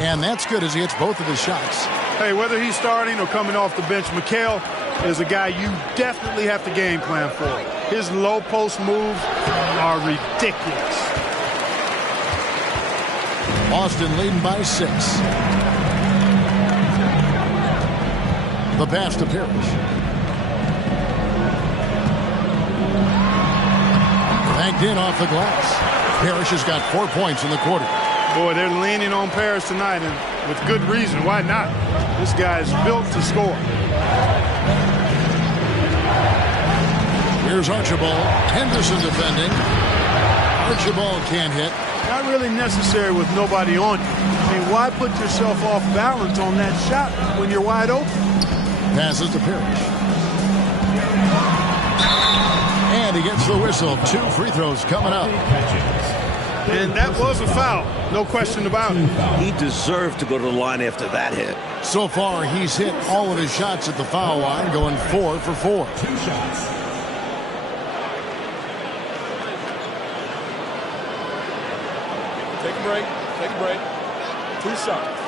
And that's good as he hits both of his shots. Hey, whether he's starting or coming off the bench, McHale is a guy you definitely have to game plan for. His low post moves are ridiculous. Boston leading by 6. The pass to Parrish. Banked in off the glass. Parrish has got 4 points in the quarter. Boy, they're leaning on Parrish tonight, and with good reason. Why not? This guy is built to score. Here's Archibald. Henderson defending. Archibald can't hit. Not really necessary with nobody on you. I mean, why put yourself off balance on that shot when you're wide open? Passes to Parrish. And he gets the whistle. 2 free throws coming up. And that was a foul. No question about it. He deserved to go to the line after that hit. So far, he's hit all of his shots at the foul line, going 4 for 4. 2 shots. Take a break. Take a break. 2 shots.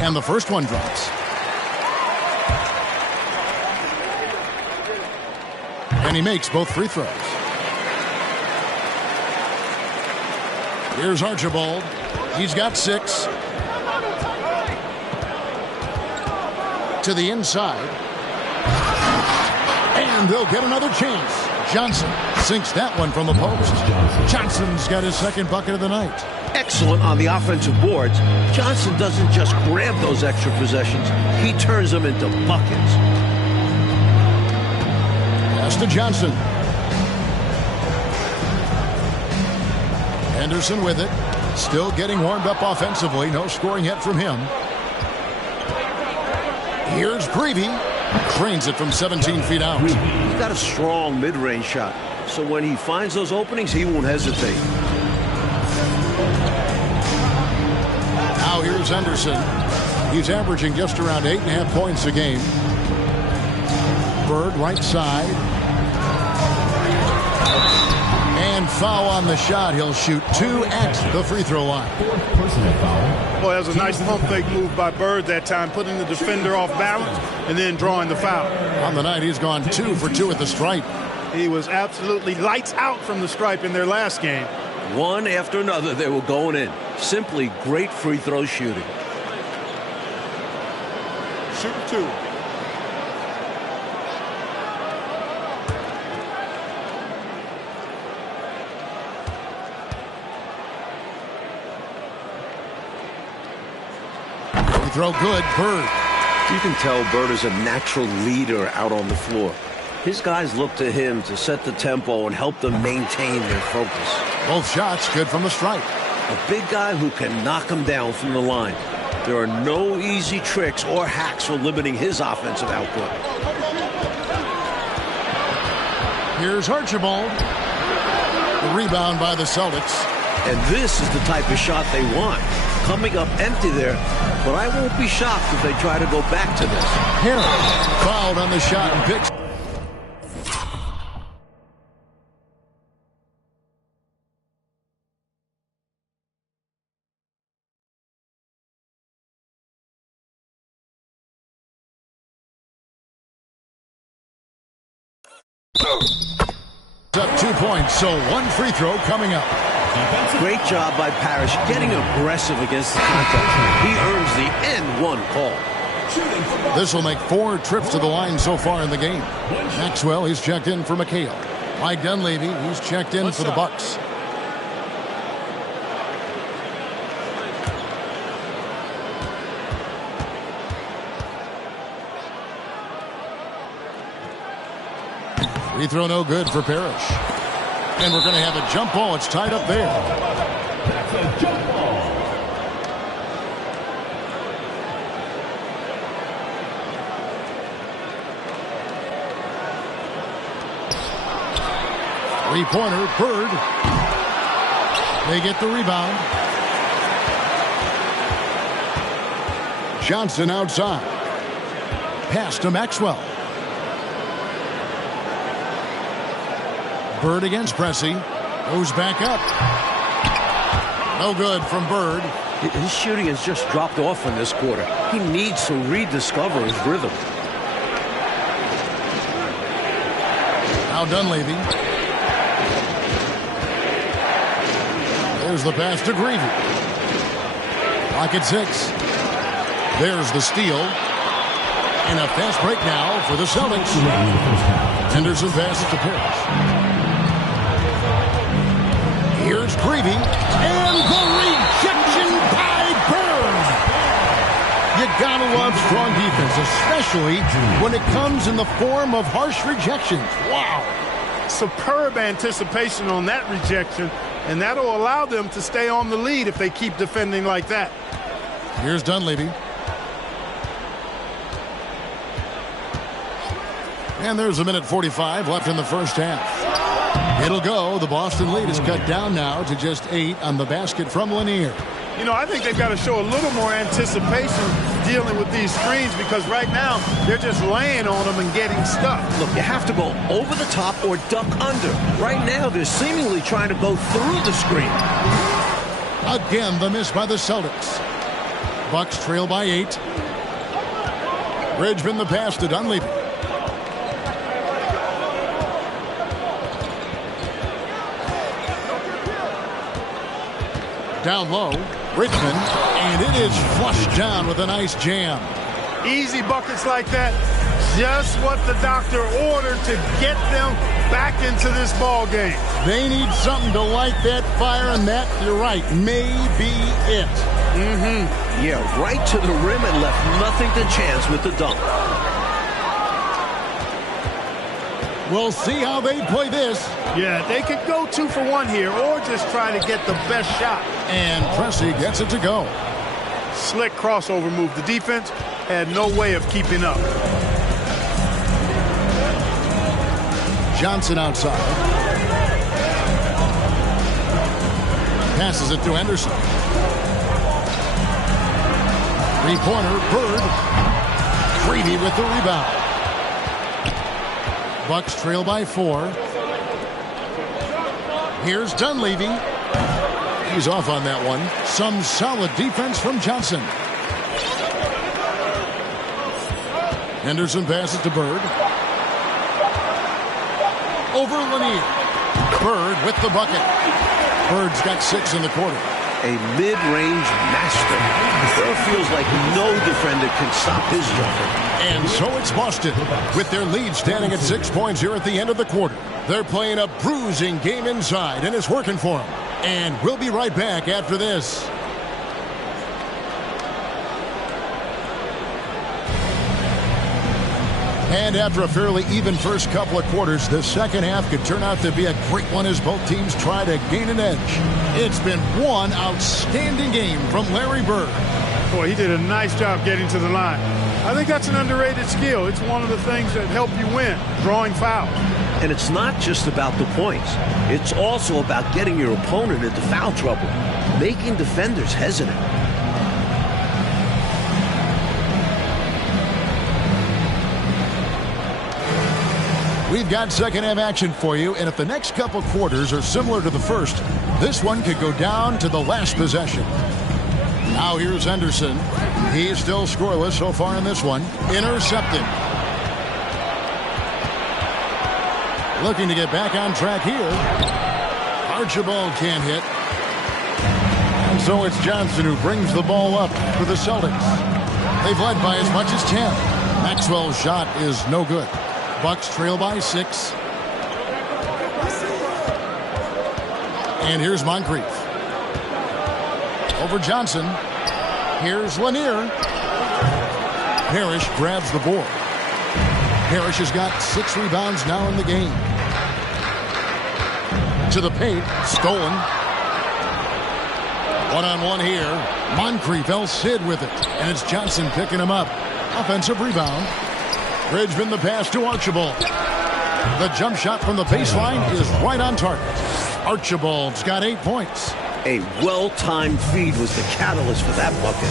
And the first one drops. And he makes both free throws. Here's Archibald. He's got 6. To the inside. And they'll get another chance. Johnson sinks that one from the post. Johnson's got his second bucket of the night. Excellent on the offensive boards. Johnson doesn't just grab those extra possessions. He turns them into buckets. Pass to Johnson. Henderson with it. Still getting warmed up offensively. No scoring yet from him. Here's Grevey. Cranes it from 17 feet out. He's got a strong mid-range shot. So when he finds those openings, he won't hesitate. Now here's Henderson. He's averaging just around 8.5 points a game. Bird right side. And foul on the shot. He'll shoot 2 at the free throw line. Personal foul. Well, that was a nice pump fake move by Bird that time, putting the defender off balance and then drawing the foul. On the night, he's gone 2 for 2 at the stripe. He was absolutely lights out from the stripe in their last game. One after another, they were going in. Simply great free throw shooting. Shoot 2. Throw good. Bird. You can tell Bird is a natural leader out on the floor. His guys look to him to set the tempo and help them maintain their focus. Both shots good from the stripe. A big guy who can knock him down from the line. There are no easy tricks or hacks for limiting his offensive output. Here's Archibald. The rebound by the Celtics. And this is the type of shot they want. Coming up empty there, but I won't be shocked if they try to go back to this. Harris fouled on the shot and picks. Up 2 points, so 1 free throw coming up. Great job by Parrish getting aggressive against the contact. He earns the N1 call. This will make 4 trips to the line so far in the game. Maxwell, he's checked in for McHale. Mike Dunleavy, he's checked in for the Bucks. Free throw no good for Parrish. And we're going to have a jump ball. It's tied up there. That's a jump ball. Three-pointer, Bird. They get the rebound. Johnson outside. Pass to Maxwell. Bird against Pressey. Goes back up. No good from Bird. His shooting has just dropped off in this quarter. He needs to rediscover his rhythm. Now Dunleavy. There's the pass to Grevey. Clock at 6. There's the steal. And a fast break now for the Celtics. Henderson passes to Parrish. Here's Grevey. And the rejection by Bird. You gotta love strong defense, especially when it comes in the form of harsh rejections. Wow. Superb anticipation on that rejection, and that'll allow them to stay on the lead if they keep defending like that. Here's Dunleavy. And there's a minute 45 left in the first half. It'll go. The Boston lead is cut down now to just 8 on the basket from Lanier. You know, I think they've got to show a little more anticipation dealing with these screens, because right now they're just laying on them and getting stuck. Look, you have to go over the top or duck under. Right now they're seemingly trying to go through the screen. Again, the miss by the Celtics. Bucks trail by 8. Bridgman the pass to Dunleavy. Down low, Richmond, and it is flushed down with a nice jam. Easy buckets like that Just what the doctor ordered to get them back into this ball game. They need something to light that fire, and that, you're right, may be it. Yeah, right to the rim and left nothing to chance with the dunk. We'll see how they play this. Yeah, they could go 2 for 1 here or just try to get the best shot. And Pressey gets it to go. Slick crossover move. The defense had no way of keeping up. Johnson outside. Passes it to Henderson. Three-pointer, Bird. Creevy with the rebound. Bucks trail by 4. Here's Dunleavy. He's off on that one. Some solid defense from Johnson. Henderson passes to Bird. Over Lanier. Bird with the bucket. Bird's got 6 in the quarter. A mid-range master. It feels like no defender can stop his jumper. And so it's Boston, with their lead standing at 6 points here at the end of the quarter. They're playing a bruising game inside, and it's working for them. And we'll be right back after this. And after a fairly even first couple of quarters, the second half could turn out to be a great one as both teams try to gain an edge. It's been one outstanding game from Larry Bird. Boy, he did a nice job getting to the line. I think that's an underrated skill. It's one of the things that help you win, drawing fouls. And it's not just about the points. It's also about getting your opponent into foul trouble, making defenders hesitant. We've got second half action for you, and if the next couple quarters are similar to the first, this one could go down to the last possession. Now here's Henderson. He is still scoreless so far in this one. Intercepted. Looking to get back on track here. Archibald can't hit. And so it's Johnson who brings the ball up for the Celtics. They've led by as much as 10. Maxwell's shot is no good. Bucks trail by 6. And here's Moncrief. Over Johnson. Here's Lanier. Parrish grabs the board. Parrish has got 6 rebounds now in the game. To the paint. Stolen. One-on-one here. Moncrief, El Cid with it. And it's Johnson picking him up. Offensive rebound. Bridgman the pass to Archibald. The jump shot from the baseline is right on target. Archibald's got 8 points. A well-timed feed was the catalyst for that bucket.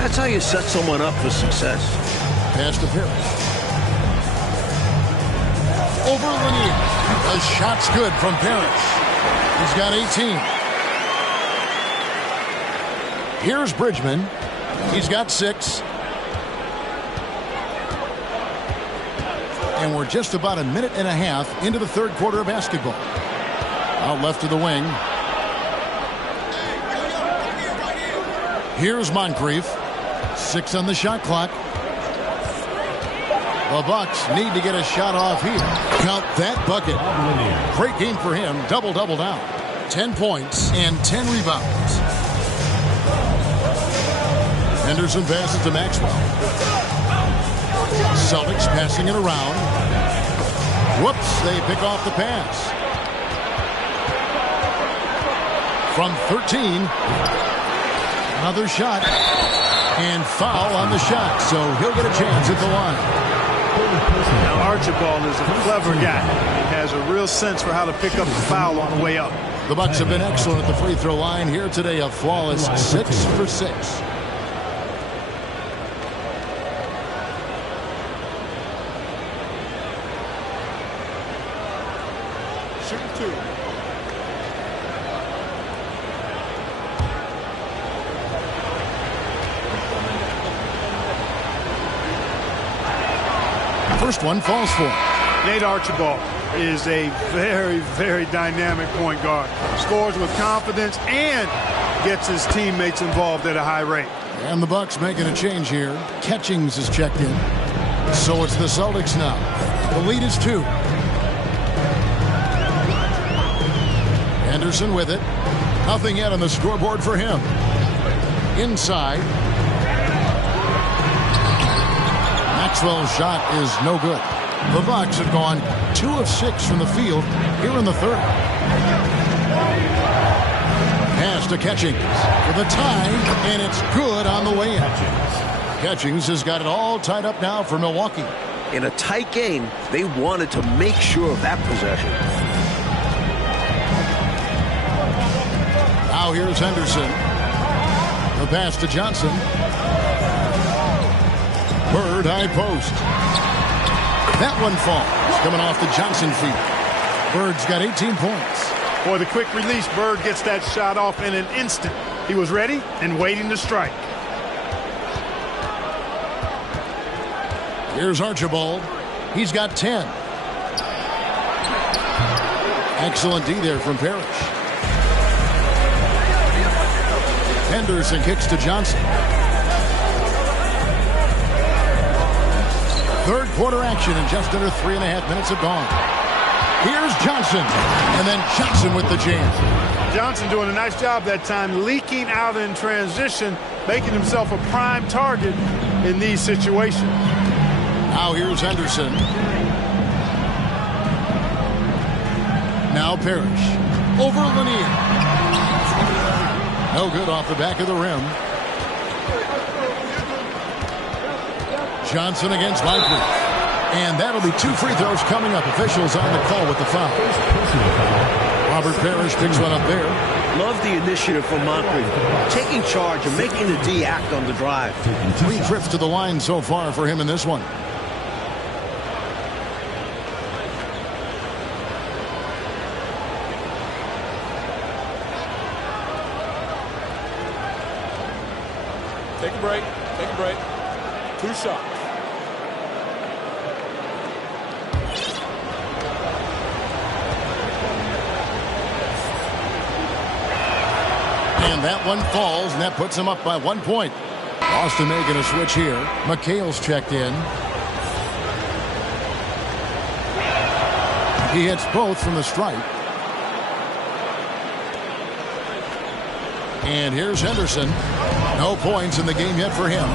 That's how you set someone up for success. Pass to Parrish. Over Lanier. The shot's good from Parrish. He's got 18. Here's Bridgman. He's got 6. And we're just about a minute and a half into the third quarter of basketball. Out left to the wing. Here's Moncrief. 6 on the shot clock. The Bucks need to get a shot off here. Count that bucket. Great game for him. Double-double down. 10 points and 10 rebounds. Henderson passes to Maxwell. Celtics passing it around. Whoops, they pick off the pass. From 13. Another shot. And foul on the shot, so he'll get a chance at the line. Now Archibald is a clever guy. He has a real sense for how to pick up the foul on the way up. The Bucks have been excellent at the free throw line here today. A flawless 6 for 6. First one falls for him. Nate Archibald is a very, very dynamic point guard. Scores with confidence and gets his teammates involved at a high rate. And the Bucks making a change here. Catchings is checked in. So it's the Celtics now. The lead is 2. Henderson with it. Nothing yet on the scoreboard for him. Inside. Maxwell's shot is no good. The Bucks have gone 2 of 6 from the field here in the third. Pass to Catchings for the tie, and it's good on the way in. Catchings has got it all tied up now for Milwaukee. In a tight game, they wanted to make sure of that possession. Now here's Henderson. The pass to Johnson. Bird high post. That one falls, coming off the Johnson feet. Bird's got 18 points. Boy, the quick release, Bird gets that shot off in an instant. He was ready and waiting to strike. Here's Archibald. He's got 10. Excellent D there from Parrish. Henderson kicks to Johnson. Third quarter action and just under 3.5 minutes have gone. Here's Johnson. And then Johnson with the jam. Johnson doing a nice job that time, leaking out in transition, making himself a prime target in these situations. Now here's Henderson. Now Parrish. Over Lanier. No good off the back of the rim. Johnson against Moncrief. And that'll be 2 free throws coming up. Officials on the call with the foul. Robert Parrish picks one up there. Love the initiative from Moncrief, taking charge and making the D act on the drive. 3 trips to the line so far for him in this one. Take a break. Take a break. 2 shots. And that one falls, and that puts him up by 1 point. Boston making a switch here. McHale's checked in. He hits both from the stripe. And here's Henderson. No points in the game yet for him.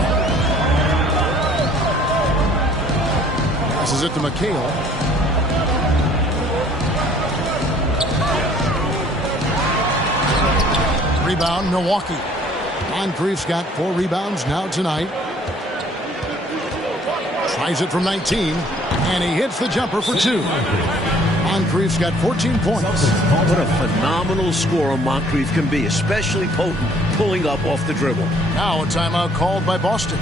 Passes it to McHale. Rebound, Milwaukee. Moncrief's got 4 rebounds now tonight. Tries it from 19, and he hits the jumper for 2. Moncrief's got 14 points. What a phenomenal scorer Moncrief can be, especially potent, pulling up off the dribble. Now a timeout called by Boston.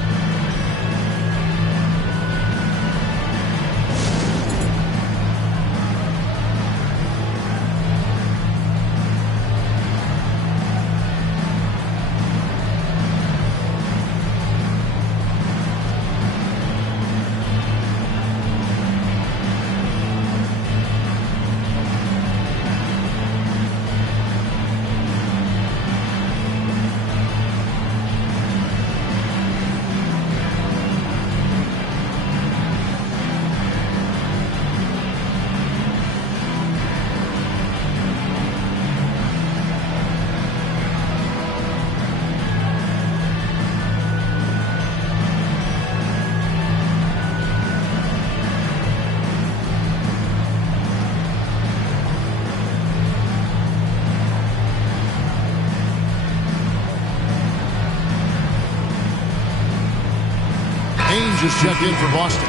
Just checked in for Boston.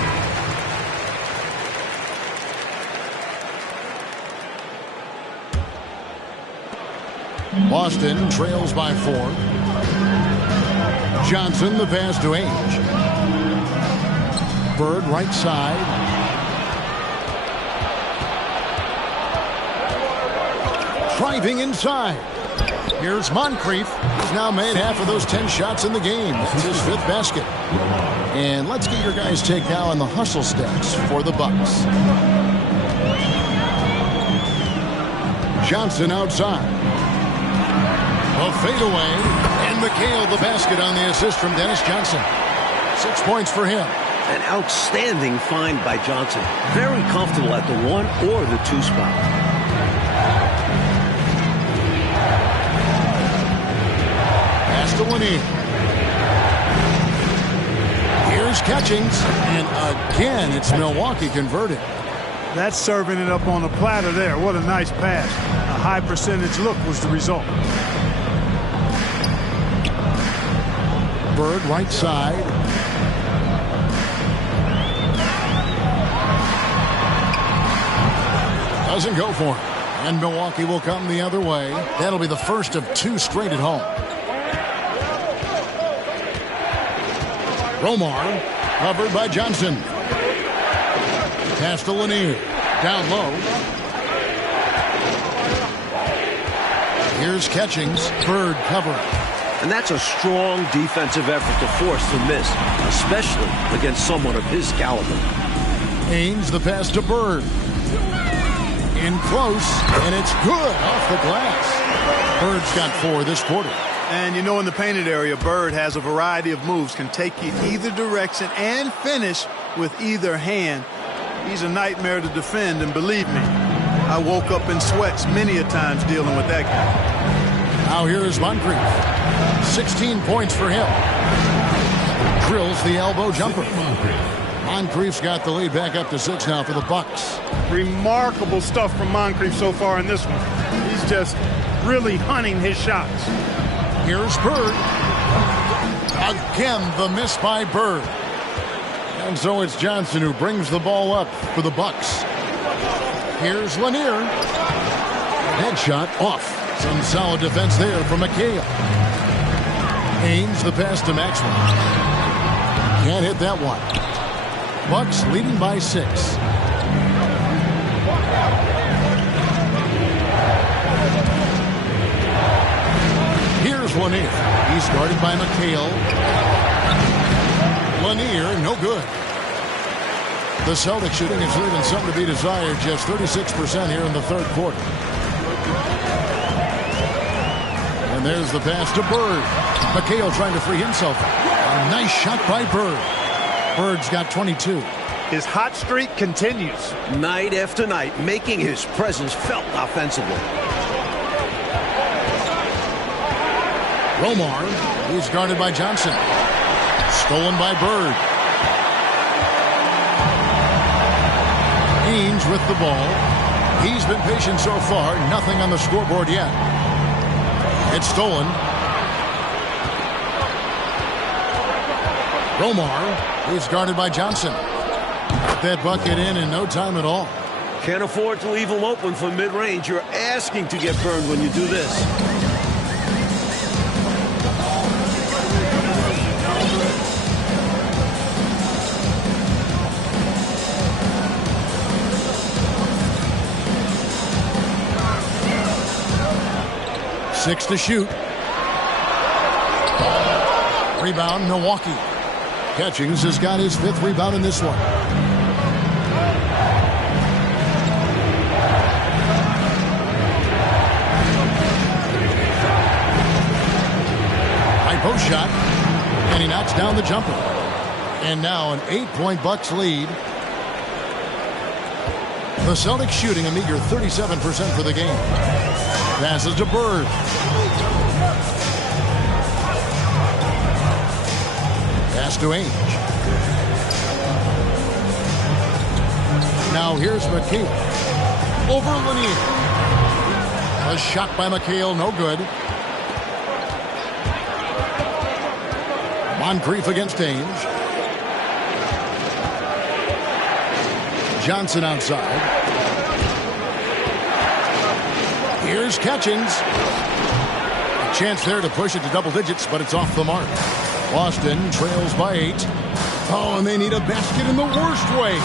Boston trails by 4. Johnson the pass to Ainge. Bird right side. Driving inside. Here's Moncrief. He's now made half of those 10 shots in the game. That's his 5th basket. And let's get your guys' take now on the hustle stats for the Bucks. Johnson outside. A fadeaway. And McHale the basket on the assist from Dennis Johnson. 6 points for him. An outstanding find by Johnson. Very comfortable at the 1 or the 2 spot. Pass to Lanier. Here's Catchings, and again it's Milwaukee converted. That's serving it up on a platter there. What a nice pass. A high percentage look was the result. Bird right side. Doesn't go for it. And Milwaukee will come the other way. That'll be the first of 2 straight at home. Romar, covered by Johnson. Pass to Lanier. Down low. Here's Catchings. Bird covering. And that's a strong defensive effort to force the miss, especially against someone of his caliber. Ainge, the pass to Bird. In close, and it's good off the glass. Bird's got 4 this quarter. And you know, in the painted area, Bird has a variety of moves, can take you either direction and finish with either hand. He's a nightmare to defend, and believe me, I woke up in sweats many a times dealing with that guy. Now here is Moncrief. 16 points for him. Drills the elbow jumper. Moncrief's got the lead back up to 6 now for the Bucks. Remarkable stuff from Moncrief so far in this one. He's just really hunting his shots. Here's Bird. Again, the miss by Bird. And so it's Johnson who brings the ball up for the Bucks. Here's Lanier. Headshot off. Some solid defense there from McHale. Ainge, the pass to Maxwell. Can't hit that one. Bucks leading by 6. Here's Lanier. He's guarded by McHale. Lanier, no good. The Celtics shooting is leaving some to be desired. Just 36% here in the 3rd quarter. And there's the pass to Bird. McHale trying to free himself. A nice shot by Bird. Bird's got 22. His hot streak continues. Night after night, making his presence felt offensively. Romar, he's guarded by Johnson. Stolen by Bird. Ainge with the ball. He's been patient so far. Nothing on the scoreboard yet. It's stolen. Romar is guarded by Johnson. Got that bucket in no time at all. Can't afford to leave him open for mid-range. You're asking to get burned when you do this. Six to shoot. Rebound, Milwaukee. Catchings has got his 5th rebound in this one. High post shot. And he knocks down the jumper. And now an 8-point Bucks lead. The Celtics shooting a meager 37% for the game. Passes to Bird. Pass to Ainge. Now here's McHale. Over Lanier. A shot by McHale, no good. Moncrief against Ainge. Johnson outside. Here's Catchings. A chance there to push it to double digits, but it's off the mark. Boston trails by 8. Oh, and they need a basket in the worst way.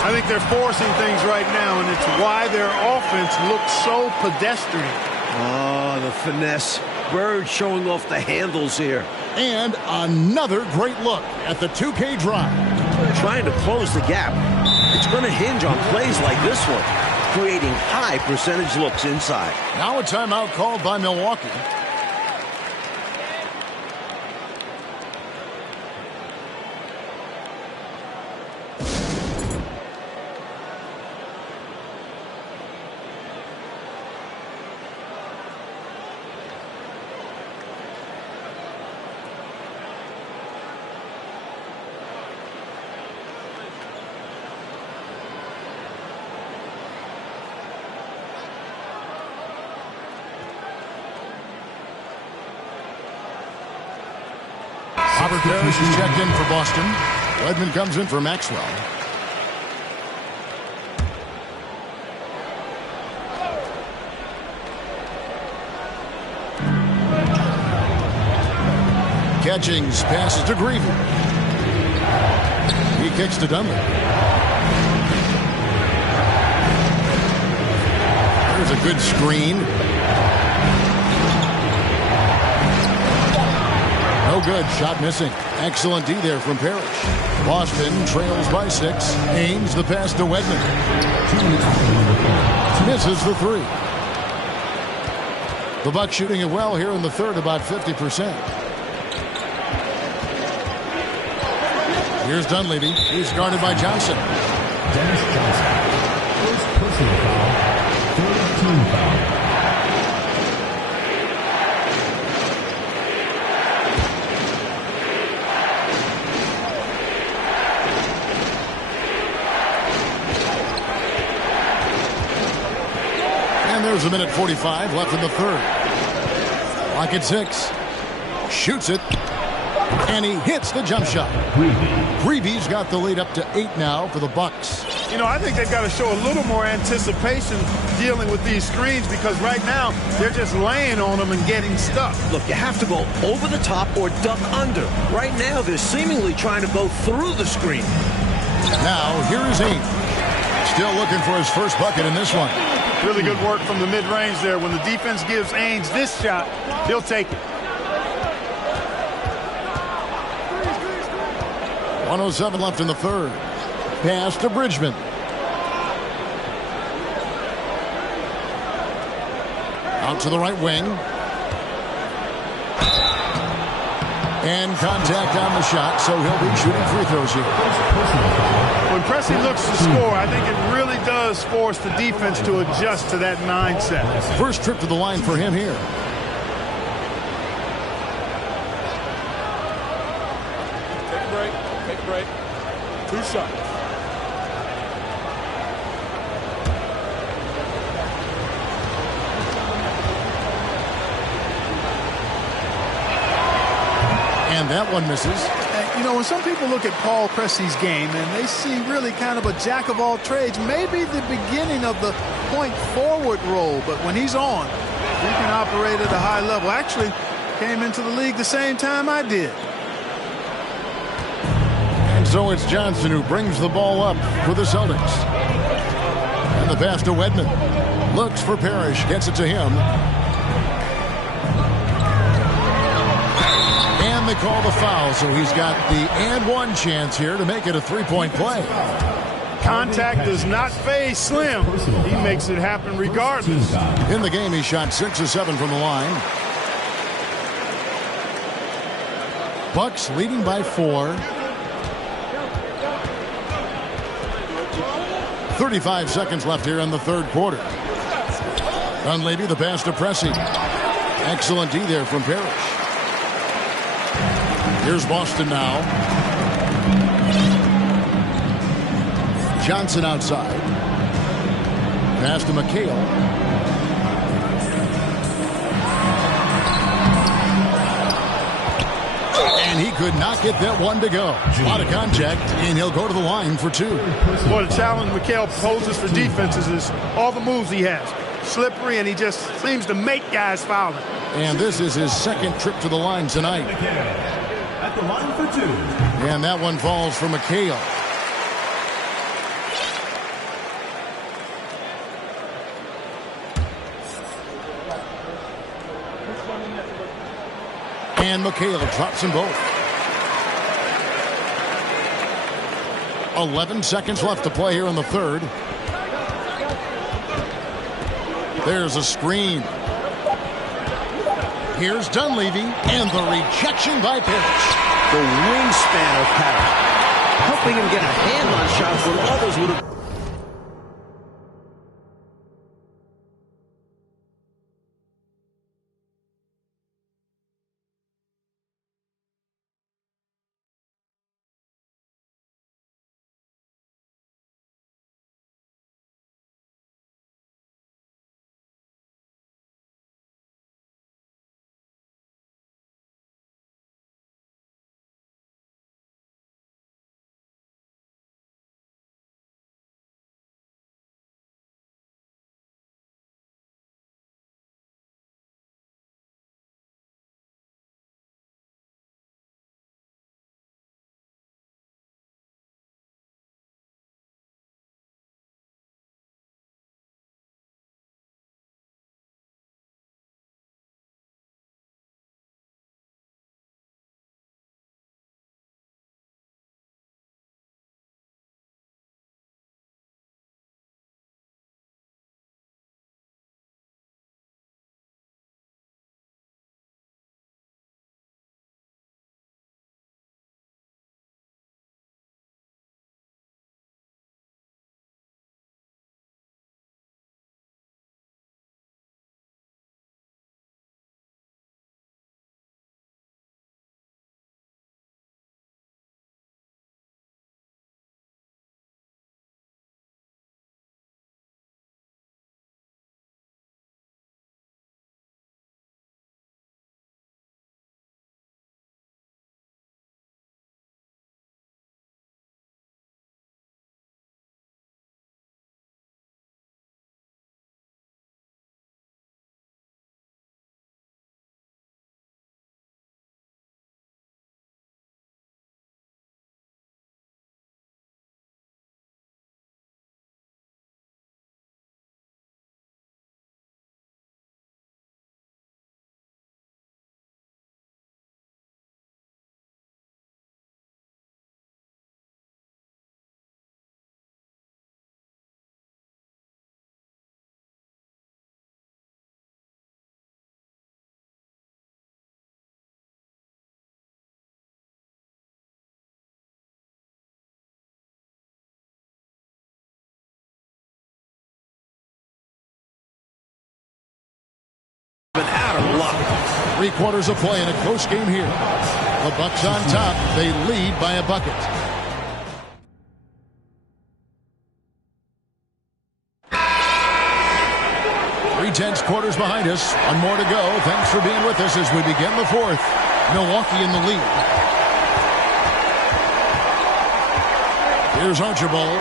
I think they're forcing things right now, and it's why their offense looks so pedestrian. Oh, the finesse. Bird showing off the handles here. And another great look at the 2K drive. Trying to close the gap. It's going to hinge on plays like this one, creating high percentage looks inside. Now a timeout called by Milwaukee. Robert Parrish is checked in for Boston. Wedman comes in for Maxwell. Catchings passes to Greavy. He kicks to Dunley. There's a good screen. No good. Shot missing. Excellent D there from Parrish. Boston trails by 6. Haynes the pass to Wedman. Misses the 3. The Bucks shooting it well here in the third, about 50%. Here's Dunleavy. He's guarded by Johnson. Dennis Johnson. First personal foul. Third team foul. And there's a minute 45 left in the third. Clock at 6. Shoots it. And he hits the jump shot. Greavy's got the lead up to 8 now for the Bucks. You know, I think they've got to show a little more anticipation dealing with these screens because right now they're just laying on them and getting stuck. Look, you have to go over the top or duck under. Right now, they're seemingly trying to go through the screen. Now, here is Haynes. Still looking for his first bucket in this one. Really good work from the mid-range there. When the defense gives Ainge this shot, he'll take it. 1:07 left in the third. Pass to Bridgman. Out to the right wing. And contact on the shot, so he'll be shooting free throws here. When Pressey looks to score, I think it really does force the defense to adjust to that mindset. First trip to the line for him here. Take a break. Take a break. 2 shots. And that one misses. You know, when some people look at Paul Pressey's game and they see really kind of a jack of all trades, maybe the beginning of the point forward role, but when he's on, he can operate at a high level. Actually, came into the league the same time I did. And so it's Johnson who brings the ball up for the Celtics. And the pass to Wedman. Looks for Parrish, gets it to him. And they call the foul, so he's got the and one chance here to make it a 3-point play. Contact does not phase Slim. He makes it happen regardless. In the game, he shot 6 of 7 from the line. Bucks leading by 4. 35 seconds left here in the third quarter. Dunleavy, the pass to Pressey. Excellent D there from Parrish. Here's Boston now. Johnson outside. Pass to McHale. And he could not get that one to go. A lot of contact, and he'll go to the line for 2. Well, the challenge Mikal poses for defenses is all the moves he has. Slippery, and he just seems to make guys fouling. And this is his second trip to the line tonight. At the line for 2. And that one falls for McHale. And McHale drops them both. 11 seconds left to play here in the third. There's a screen. Here's Dunleavy, and the rejection by Parrish. The wingspan of Parrish, helping him get a hand on shots when others would have 3/4 of play in a close game here. The Bucks on top. They lead by a bucket. Three-tenths quarters behind us. One more to go. Thanks for being with us as we begin the fourth. Milwaukee in the lead. Here's Archibald.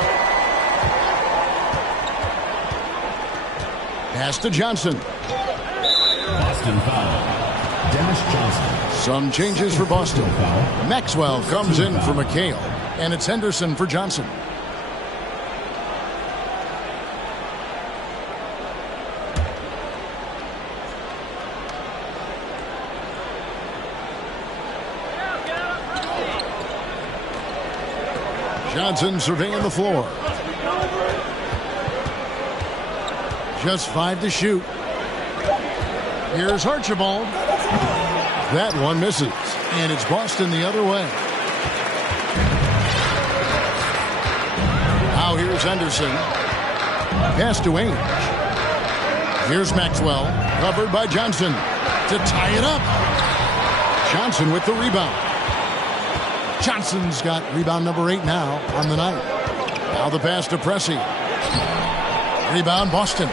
Pass to Johnson. Boston foul. Dennis Johnson. Some changes for Boston. Maxwell comes in for McHale. And it's Henderson for Johnson. Johnson surveying the floor. Just 5 to shoot. Here's Archibald. That one misses. And it's Boston the other way. Now here's Henderson. Pass to Ainge. Here's Maxwell. Covered by Johnson. To tie it up. Johnson with the rebound. Johnson's got rebound number 8 now on the night. Now the pass to Pressey. Rebound Boston.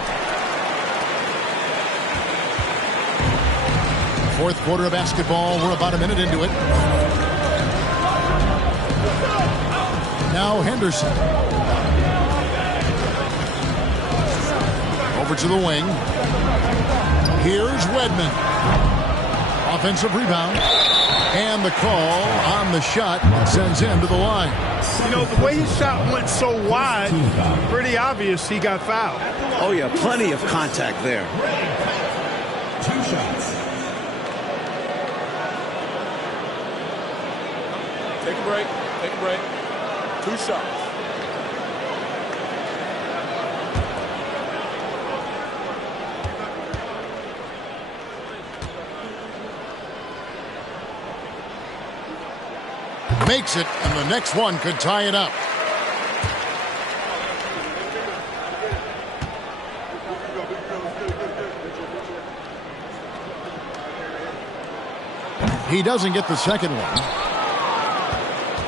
Fourth quarter of basketball. We're about a minute into it. Now Henderson. Over to the wing. Here's Wedman. Offensive rebound. And the call on the shot sends him to the line. You know, the way his shot went so wide, pretty obvious he got fouled. Oh, yeah, plenty of contact there. 2 shots. Take a break. Take a break. 2 shots. Makes it, and the next one could tie it up. He doesn't get the second one.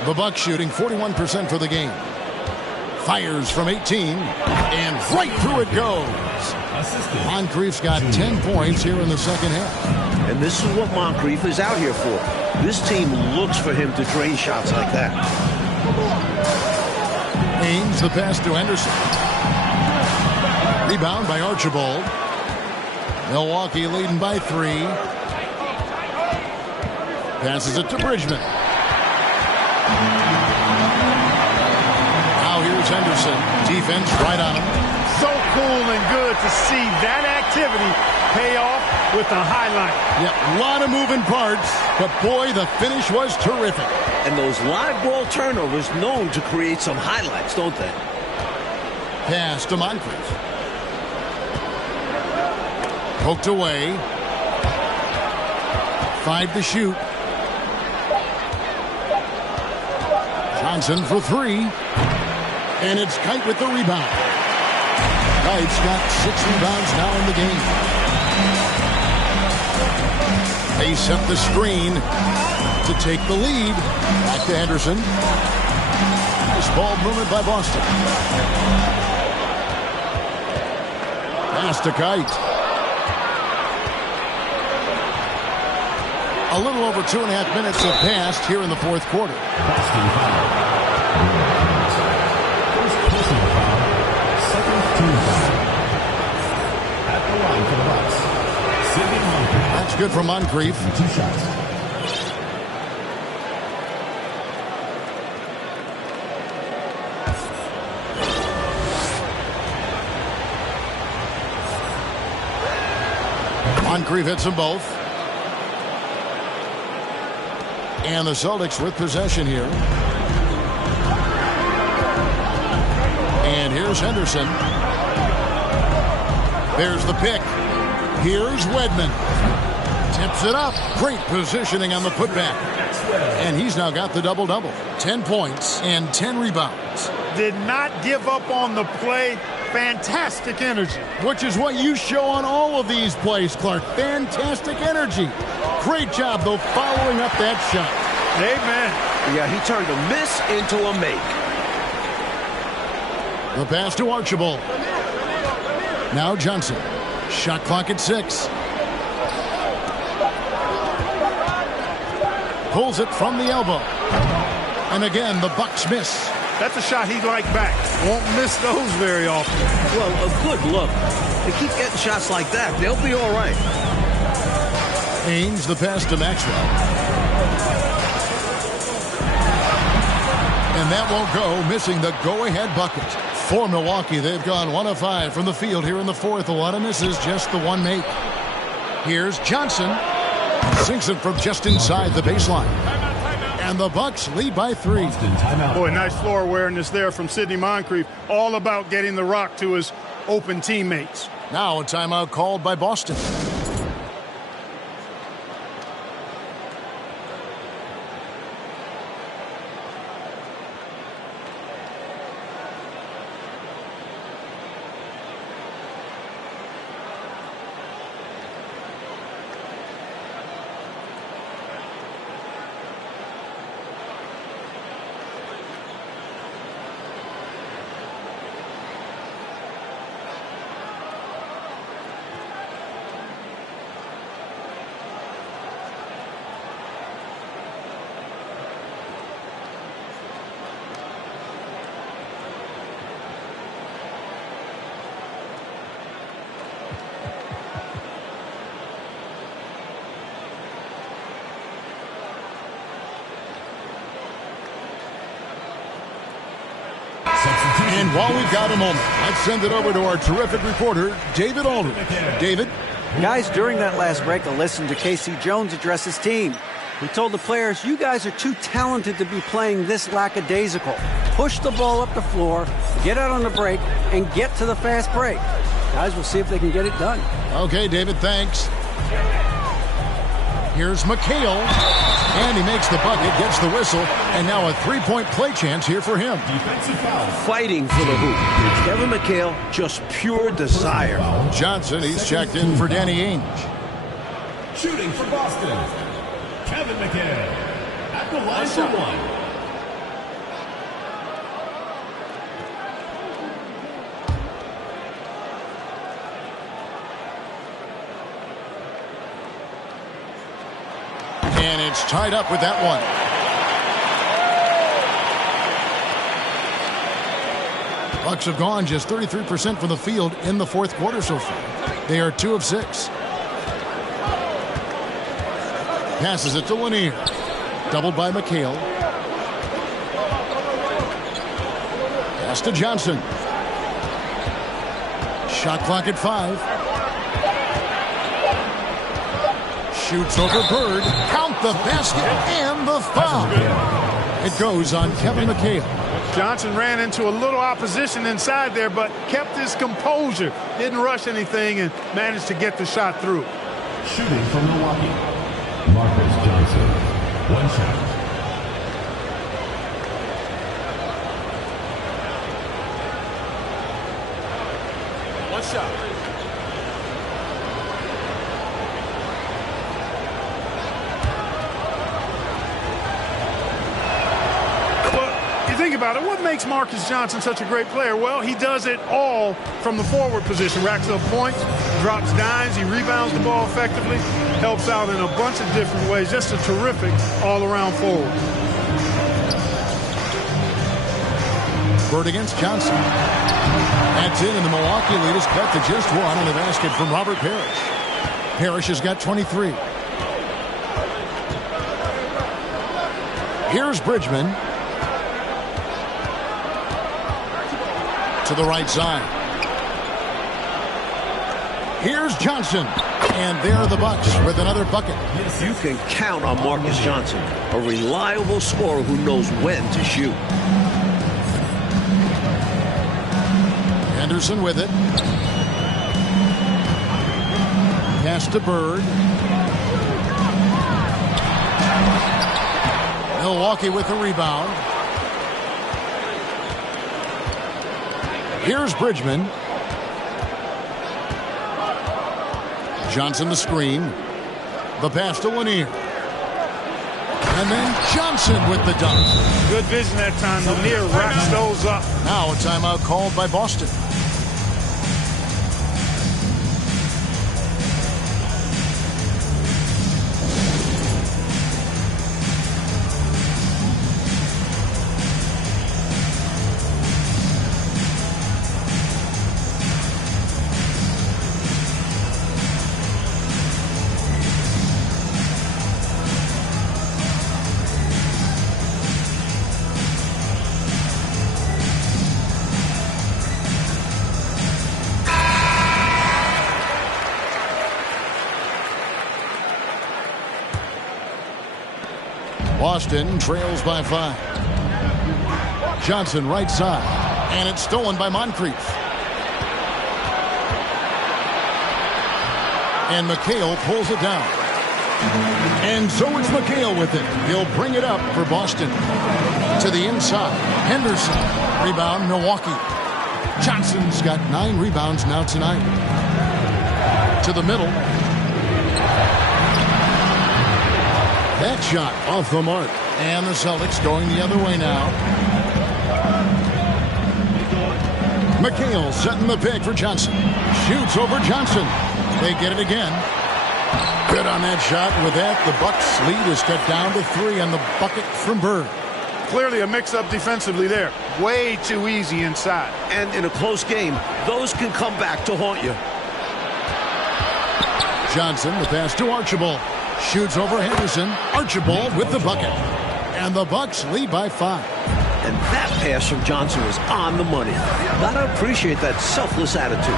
The Bucks shooting 41% for the game. Fires from 18, and right through it goes. Moncrief's got 10 points here in the second half. And this is what Moncrief is out here for. This team looks for him to drain shots like that. Ainge, the pass to Henderson. Rebound by Archibald. Milwaukee leading by 3. Passes it to Bridgman. Now here's Henderson. Defense right on him. So cool and good to see that activity pay off with a highlight. Yeah, a lot of moving parts, but boy, the finish was terrific. And those live ball turnovers known to create some highlights, don't they? Pass to Moncrief. Poked away. 5 to shoot. Johnson for 3. And it's Kite with the rebound. Kite's got 6 rebounds now in the game. They set the screen to take the lead. Back to Henderson. Nice ball movement by Boston. Pass to Kite. A little over 2.5 minutes have passed here in the fourth quarter. Boston foul. First personal foul. Second team foul. At the line for the Bucks. Sidney Moncrief. That's good for Moncrief. 2 shots. Moncrief hits them both. And the Celtics with possession here. And here's Henderson. There's the pick. Here's Wedman. Tips it up. Great positioning on the putback. And he's now got the double-double. 10 points and 10 rebounds. Did not give up on the play. Fantastic energy. Which is what you show on all of these plays, Clark. Fantastic energy. Great job, though, following up that shot. Amen. Yeah, he turned a miss into a make. The pass to Archibald. Now Johnson. Shot clock at 6. Pulls it from the elbow. And again, the Bucks miss. That's a shot he'd like back. Won't miss those very often. Well, a good look. They keep getting shots like that. They'll be all right. Haynes, the pass to Maxwell. And that won't go, missing the go-ahead bucket. For Milwaukee, they've gone 1 of 5 from the field here in the fourth. A lot of misses, just the one make. Here's Johnson. Sinks it from just inside the baseline. And the Bucks lead by 3. Boy, nice floor awareness there from Sidney Moncrief. All about getting the rock to his open teammates. Now a timeout called by Boston. And while we've got a moment, let's send it over to our terrific reporter, David Aldridge. David? Guys, during that last break, I listened to K.C. Jones address his team. He told the players, you guys are too talented to be playing this lackadaisical. Push the ball up the floor, get out on the break, and get to the fast break. Guys, we'll see if they can get it done. Okay, David, thanks. Here's McHale. And he makes the bucket, gets the whistle, and now a three-point play chance here for him. Defensive foul. Fighting for the hoop. Kevin McHale, just pure desire. Johnson, he's checked in for Danny Ainge. Shooting for Boston, Kevin McHale. At the line for 1. And it's tied up with that one. Bucks have gone just 33% from the field in the fourth quarter so far. They are 2 of 6. Passes it to Lanier. Doubled by McHale. Pass to Johnson. Shot clock at 5. Shoots over Bird. Count the basket and the foul. It goes on Kevin McHale. Johnson ran into a little opposition inside there, but kept his composure. Didn't rush anything and managed to get the shot through. Shooting from Milwaukee, Marcus Johnson. 1 shot. One shot. Think about it. What makes Marcus Johnson such a great player? Well, he does it all from the forward position. Racks up points, drops dimes, he rebounds the ball effectively, helps out in a bunch of different ways. Just a terrific all-around forward. Bird against Johnson. That's it, and the Milwaukee lead is cut to just 1 on the basket from Robert Parrish. Parrish has got 23. Here's Bridgman. To the right side. Here's Johnson. And there are the Bucks with another bucket. You can count on Marcus Johnson, a reliable scorer who knows when to shoot. Anderson with it. Pass to Bird. Milwaukee with the rebound. Here's Bridgman. Johnson the screen. The pass to Lanier. And then Johnson with the dunk. Good vision that time. Lanier wraps those up. Now a timeout called by Boston. Boston trails by 5. Johnson right side. And it's stolen by Moncrief. And McHale pulls it down. And so it's McHale with it. He'll bring it up for Boston. To the inside. Henderson. Rebound Milwaukee. Johnson's got 9 rebounds now tonight. To the middle. That shot off the mark. And the Celtics going the other way now. McHale setting the pick for Johnson. Shoots over Johnson. They get it again. Good on that shot. With that, the Bucks lead is cut down to 3 on the bucket from Bird. Clearly a mix-up defensively there. Way too easy inside. And in a close game, those can come back to haunt you. Johnson, the pass to Archibald. Shoots over Henderson. Archibald with the bucket. And the Bucks lead by 5. And that pass from Johnson was on the money. Gotta appreciate that selfless attitude.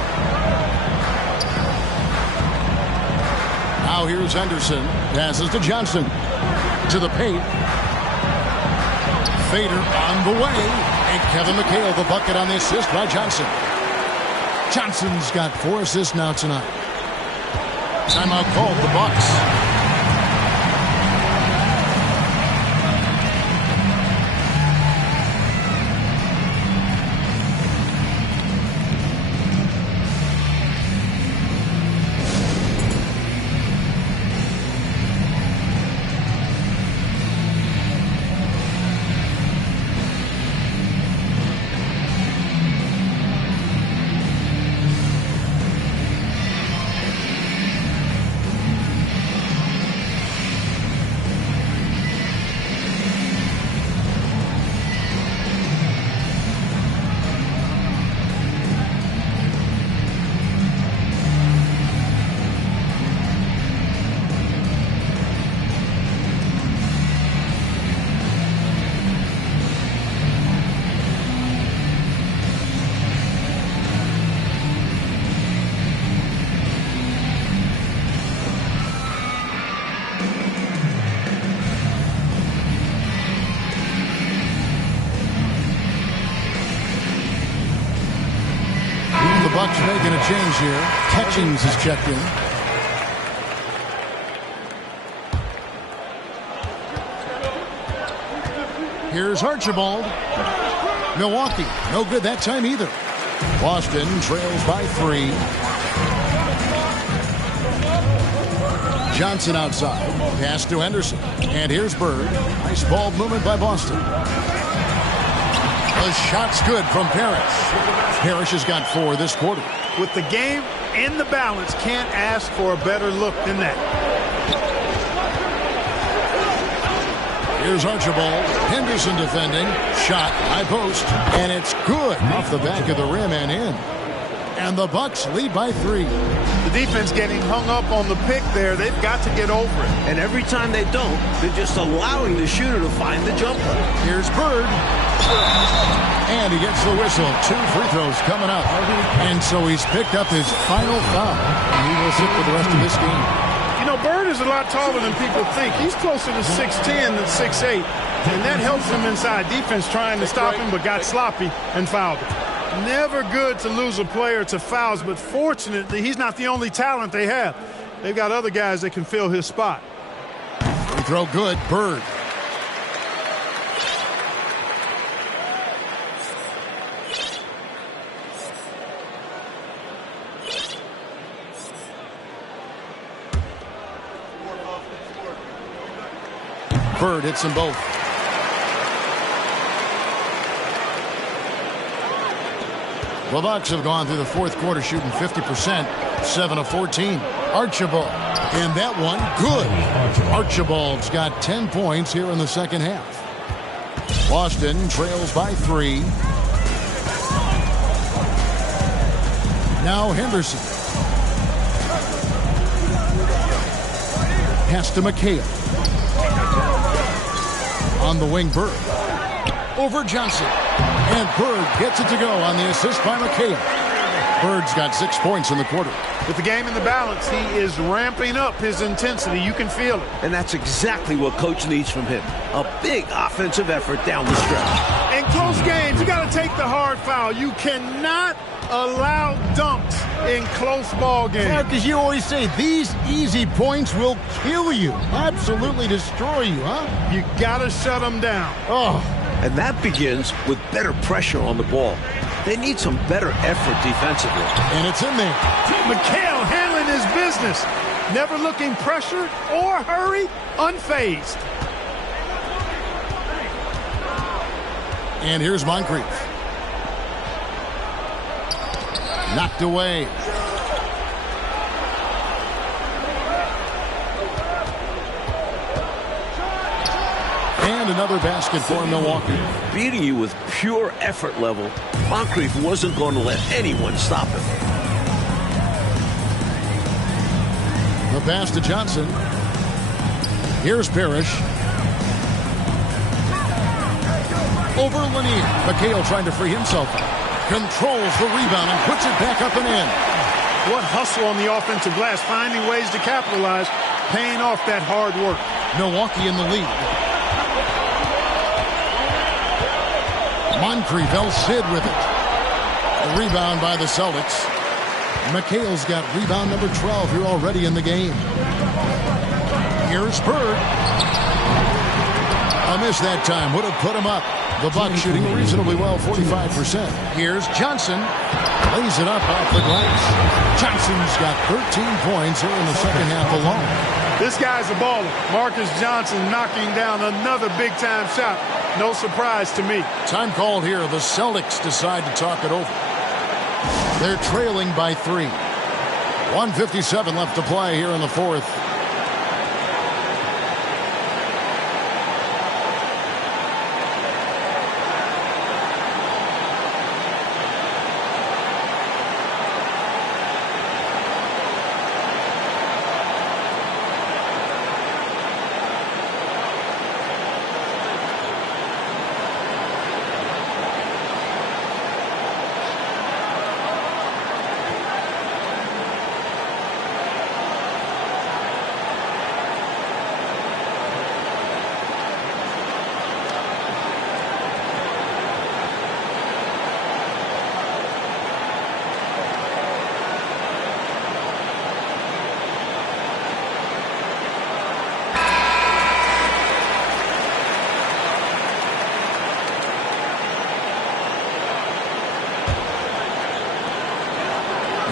Now here's Henderson. Passes to Johnson. To the paint. Fader on the way. And Kevin McHale the bucket on the assist by Johnson. Johnson's got 4 assists now tonight. Timeout called the Bucks. Bucks making a change here. Catchings is checked in. Here's Archibald. Milwaukee, no good that time either. Boston trails by 3. Johnson outside. Pass to Henderson. And here's Bird. Nice ball movement by Boston. The shot's good from Parrish. Parrish has got 4 this quarter. With the game in the balance, can't ask for a better look than that. Here's Archibald. Henderson defending. Shot, high post. And it's good off the back of the rim and in. And the Bucks lead by 3. The defense getting hung up on the pick there. They've got to get over it. And every time they don't, they're just allowing the shooter to find the jumper. Here's Bird. And he gets the whistle. 2 free throws coming up. And so he's picked up his final foul. And he will sit for the rest of this game. You know, Bird is a lot taller than people think. He's closer to 6'10 than 6'8. And that helps him inside. Defense trying to stop him, but got sloppy and fouled him. Never good to lose a player to fouls, but fortunately, he's not the only talent they have. They've got other guys that can fill his spot. Free throw good. Bird. Bird hits them both. The Bucks have gone through the fourth quarter shooting 50%, 7 of 14. Archibald, and that one good. Archibald's got 10 points here in the second half. Boston trails by 3. Now Henderson. Pass to McHale. On the wing, Bird. Over Johnson. And Bird gets it to go on the assist by McHale. Bird's got 6 points in the quarter. With the game in the balance, he is ramping up his intensity. You can feel it. And that's exactly what Coach needs from him. A big offensive effort down the stretch. In close games, you got to take the hard foul. You cannot allow dunks in close ball games. Yeah, because you always say these easy points will kill you. Absolutely destroy you, huh? You got to shut them down. Oh. And that begins with better pressure on the ball. They need some better effort defensively. And it's in there. McHale handling his business. Never looking pressured or hurried, unfazed. And here's Moncrief. Knocked away. And another basket for Milwaukee. Beating you with pure effort level, Moncrief wasn't going to let anyone stop him. The pass to Johnson. Here's Parrish. Over Lanier. McHale trying to free himself. Controls the rebound and puts it back up and in. What hustle on the offensive glass, finding ways to capitalize, paying off that hard work. Milwaukee in the lead. Moncrief, El Cid with it. A rebound by the Celtics. McHale's got rebound number 12 here already in the game. Here's Bird. A miss that time. Would have put him up. The Bucks shooting reasonably well, 45%. Here's Johnson. Lays it up off the glass. Johnson's got 13 points here in the second half alone. This guy's a baller. Marcus Johnson knocking down another big-time shot. No surprise to me. Time called here. The Celtics decide to talk it over. They're trailing by 3. 1:57 left to play here in the fourth.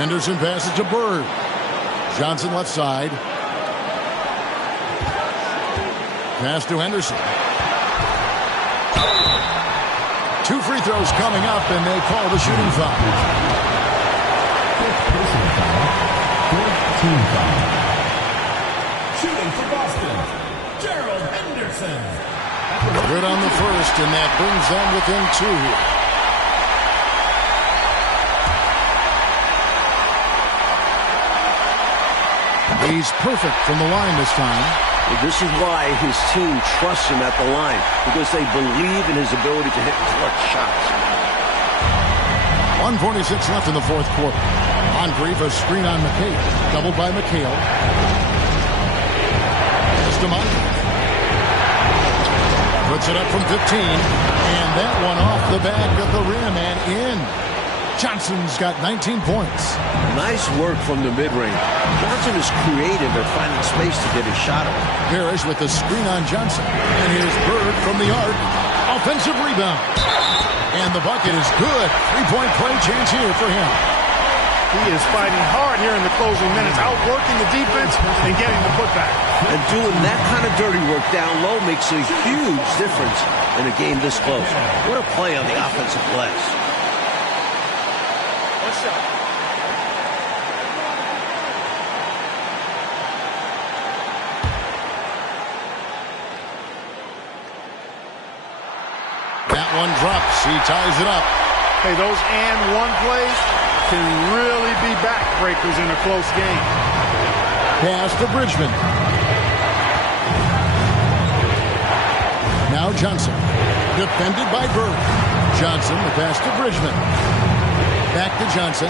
Henderson passes to Bird. Johnson left side. Pass to Henderson. 2 free throws coming up, and they call the shooting foul. Personal foul. Fourth team foul. Shooting for Boston, Gerald Henderson. Good on the first, and that brings them within 2. He's perfect from the line this time. Well, this is why his team trusts him at the line, because they believe in his ability to hit clutch shots. 1:46 left in the fourth quarter. Moncrief, a screen on McHale. Doubled by McHale. Pass to Moncrief. Puts it up from 15. And that one off the back of the rim and in. Johnson's got 19 points. Nice work from the mid-range. Johnson is creative at finding space to get his shot off. Parrish with the screen on Johnson. And here's Bird from the arc. Offensive rebound. And the bucket is good. 3-point play chance here for him. He is fighting hard here in the closing minutes, outworking the defense and getting the putback. And doing that kind of dirty work down low makes a huge difference in a game this close. What a play on the offensive glass. One shot. That one drops. He ties it up. Hey, those and one plays can really be backbreakers in a close game. Pass to Bridgman. Now Johnson. Defended by Bird. Johnson, the pass to Bridgman. Back to Johnson.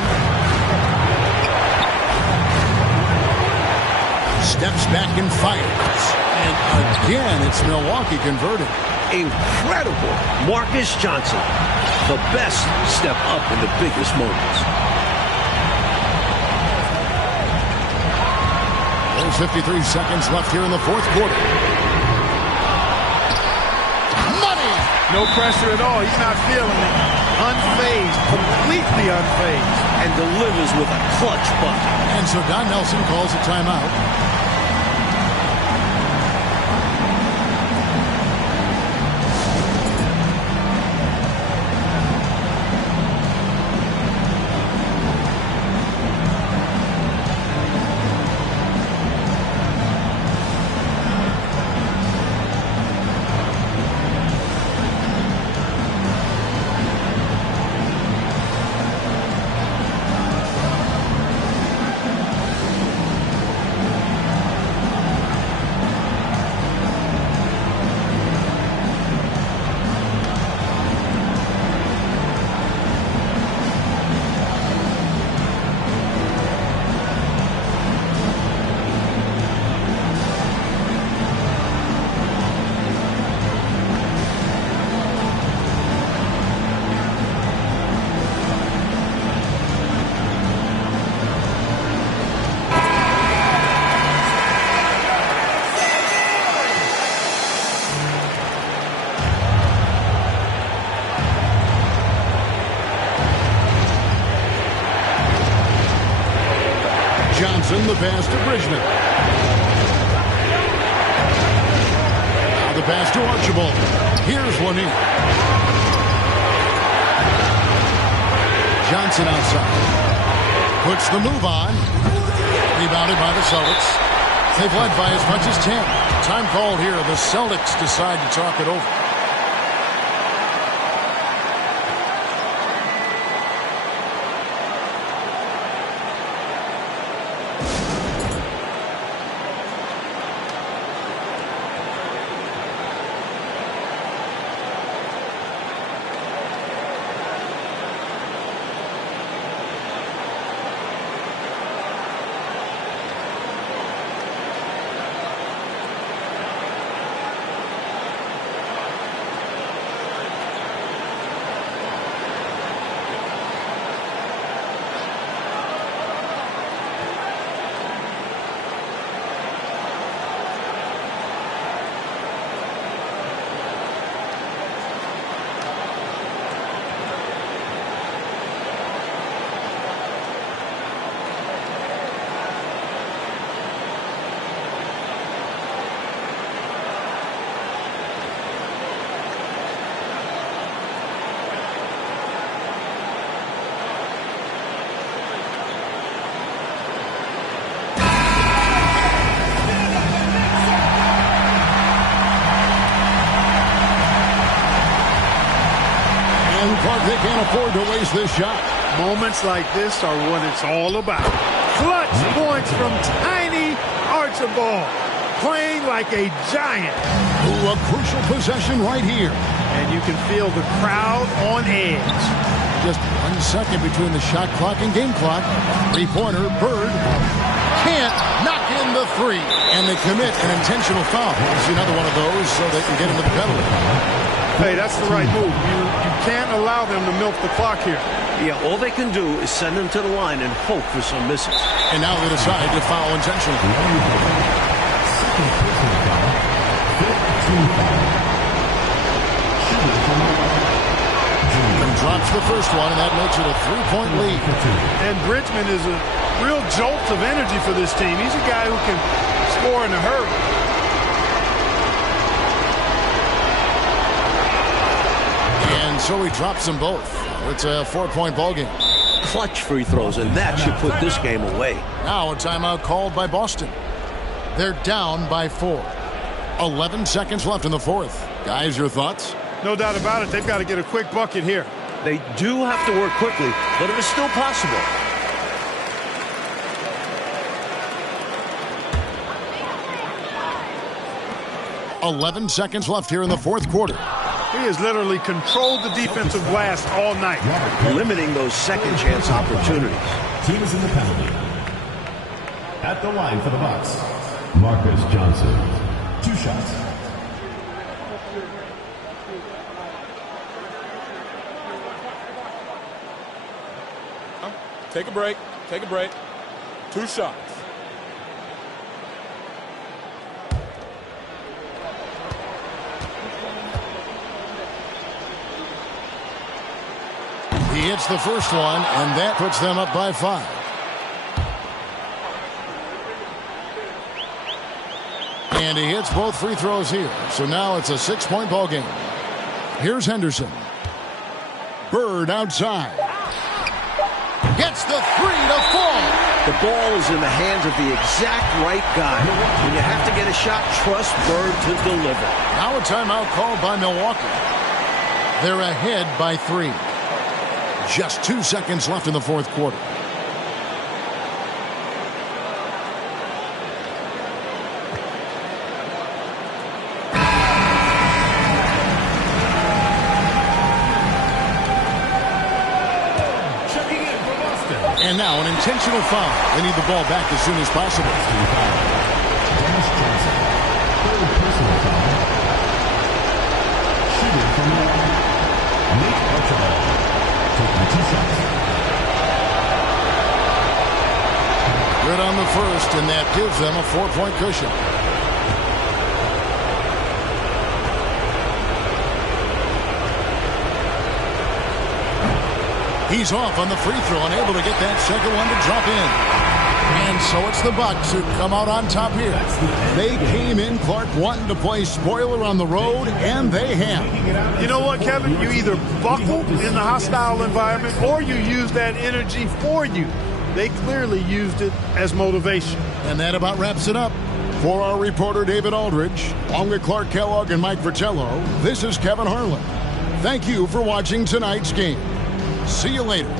Steps back and fires. And again, it's Milwaukee converted. Incredible. Marcus Johnson. The best step up in the biggest moments. There's 53 seconds left here in the fourth quarter. Money! No pressure at all. He's not feeling it. Unfazed. Completely unfazed. And delivers with a clutch bucket. And so Don Nelson calls a timeout. Johnson, the pass to Bridgman. Now the pass to Archibald. Here's one in. Johnson outside. Puts the move on. Rebounded by the Celtics. They've led by as much as 10. Time called here. The Celtics decide to talk it over. Clark, they can't afford to waste this shot. Moments like this are what it's all about. Clutch points from tiny Archibald. Playing like a giant. Ooh, a crucial possession right here. And you can feel the crowd on edge. Just 1 second between the shot clock and game clock. Three-pointer, Bird can't knock in the three. And they commit an intentional foul. It's another one of those so they can get into the penalty. Hey, that's the right move. You can't allow them to milk the clock here. Yeah, all they can do is send them to the line and hope for some misses. And now they decide to foul intentionally. Drops the first one, and that makes it a 3-point lead. And Bridgman is a real jolt of energy for this team. He's a guy who can score in a hurry. And so he drops them both. It's a 4-point ball game. Clutch free throws, and that should put this game away. Now a timeout called by Boston. They're down by 4. 11 seconds left in the fourth. Guys, your thoughts? No doubt about it. They've got to get a quick bucket here. They do have to work quickly, but it is still possible. "11 seconds left here in the fourth quarter. He has literally controlled the defensive glass all night. Limiting those second chance opportunities. Team is in the penalty. At the line for the Bucks, Marcus Johnson. 2 shots. Take a break. Take a break. 2 shots. He hits the first one, and that puts them up by 5. And he hits both free throws here. So now it's a 6-point ball game. Here's Henderson. Bird outside. Gets the 3 to fall. The ball is in the hands of the exact right guy. When you have to get a shot, trust Bird to deliver. Now a timeout called by Milwaukee. They're ahead by 3. Just 2 seconds left in the fourth quarter. Checking in for Boston. And now an intentional foul. They need the ball back as soon as possible. Dennis Johnson. 3rd personal foul. Shooting from Milwaukee, Nate Archibald. Taking 2 shots. Good on the first, and that gives them a 4-point cushion. He's off on the free throw, unable to get that second one to drop in. And so it's the Bucks who come out on top here. They came in, Clark, wanting to play spoiler on the road, and they have. You know what, Kevin? You either buckle in the hostile environment or you use that energy for you. They clearly used it as motivation. And that about wraps it up. For our reporter, David Aldridge, along with Clark Kellogg and Mike Fratello, this is Kevin Harlan. Thank you for watching tonight's game. See you later.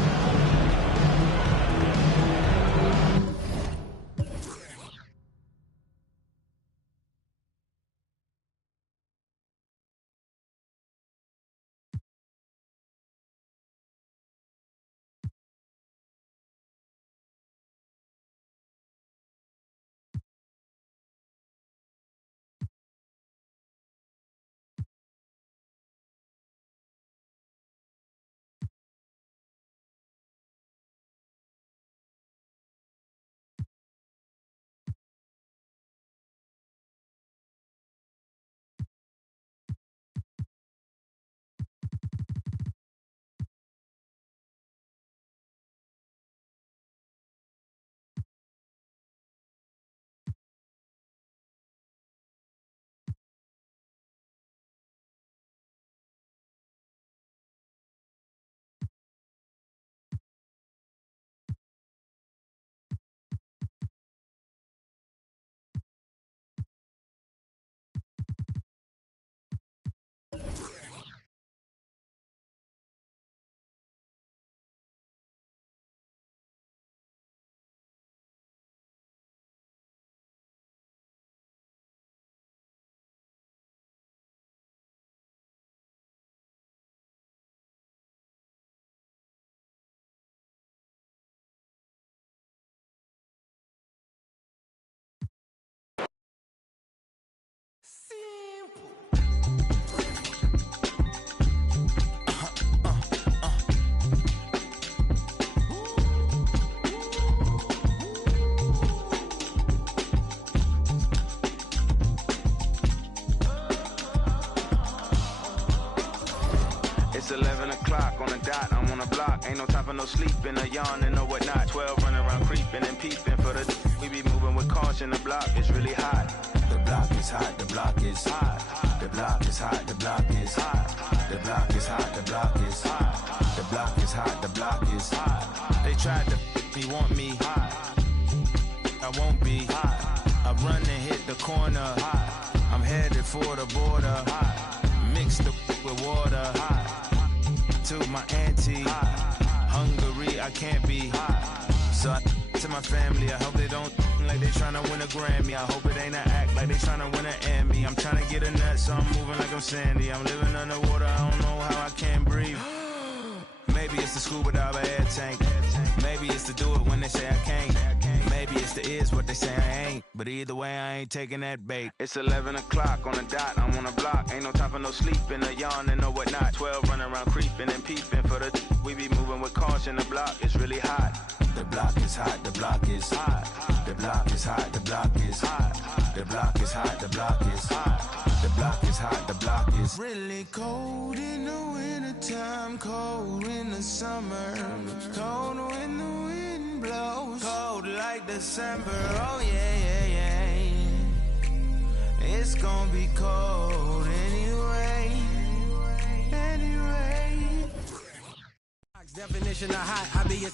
no sleeping, or yawning, or whatnot. 12 running around creeping and peeping for the. We be moving with caution. The block is really hot. The block is hot. The block is hot. The block is hot. The block is hot. The block is hot. The block is hot. The block is hot. The block is hot. They tried to me, want me. I won't be. I run and hit the corner. I'm headed for the border. Mix the with water. To my auntie. Hungry, I can't be. So I to my family, I hope they don't like they tryna win a Grammy. I hope it ain't an act like they tryna win an Emmy. I'm tryna get a nut, so I'm moving like I'm Sandy. I'm living underwater, I don't know how I can't breathe. Maybe it's the scuba dive air tank. Maybe it's to do it when they say I can't. Maybe it's the is what they say I ain't. But either way, I ain't taking that bait. It's 11 o'clock on the dot, I'm on the block. Ain't no time for no sleeping or yawning or whatnot. 12 running around creeping and peeping for the. We be moving with caution, the block is really hot. The block is hot, the block is hot. The block is hot, the block is hot. The block is hot, the block is hot. The block is hot, the block is really cold in the wintertime, cold in the summer, cold when the wind blows, cold like December. Oh yeah, yeah, yeah. It's gonna be cold anyway. Anyway. Definition of hot, I be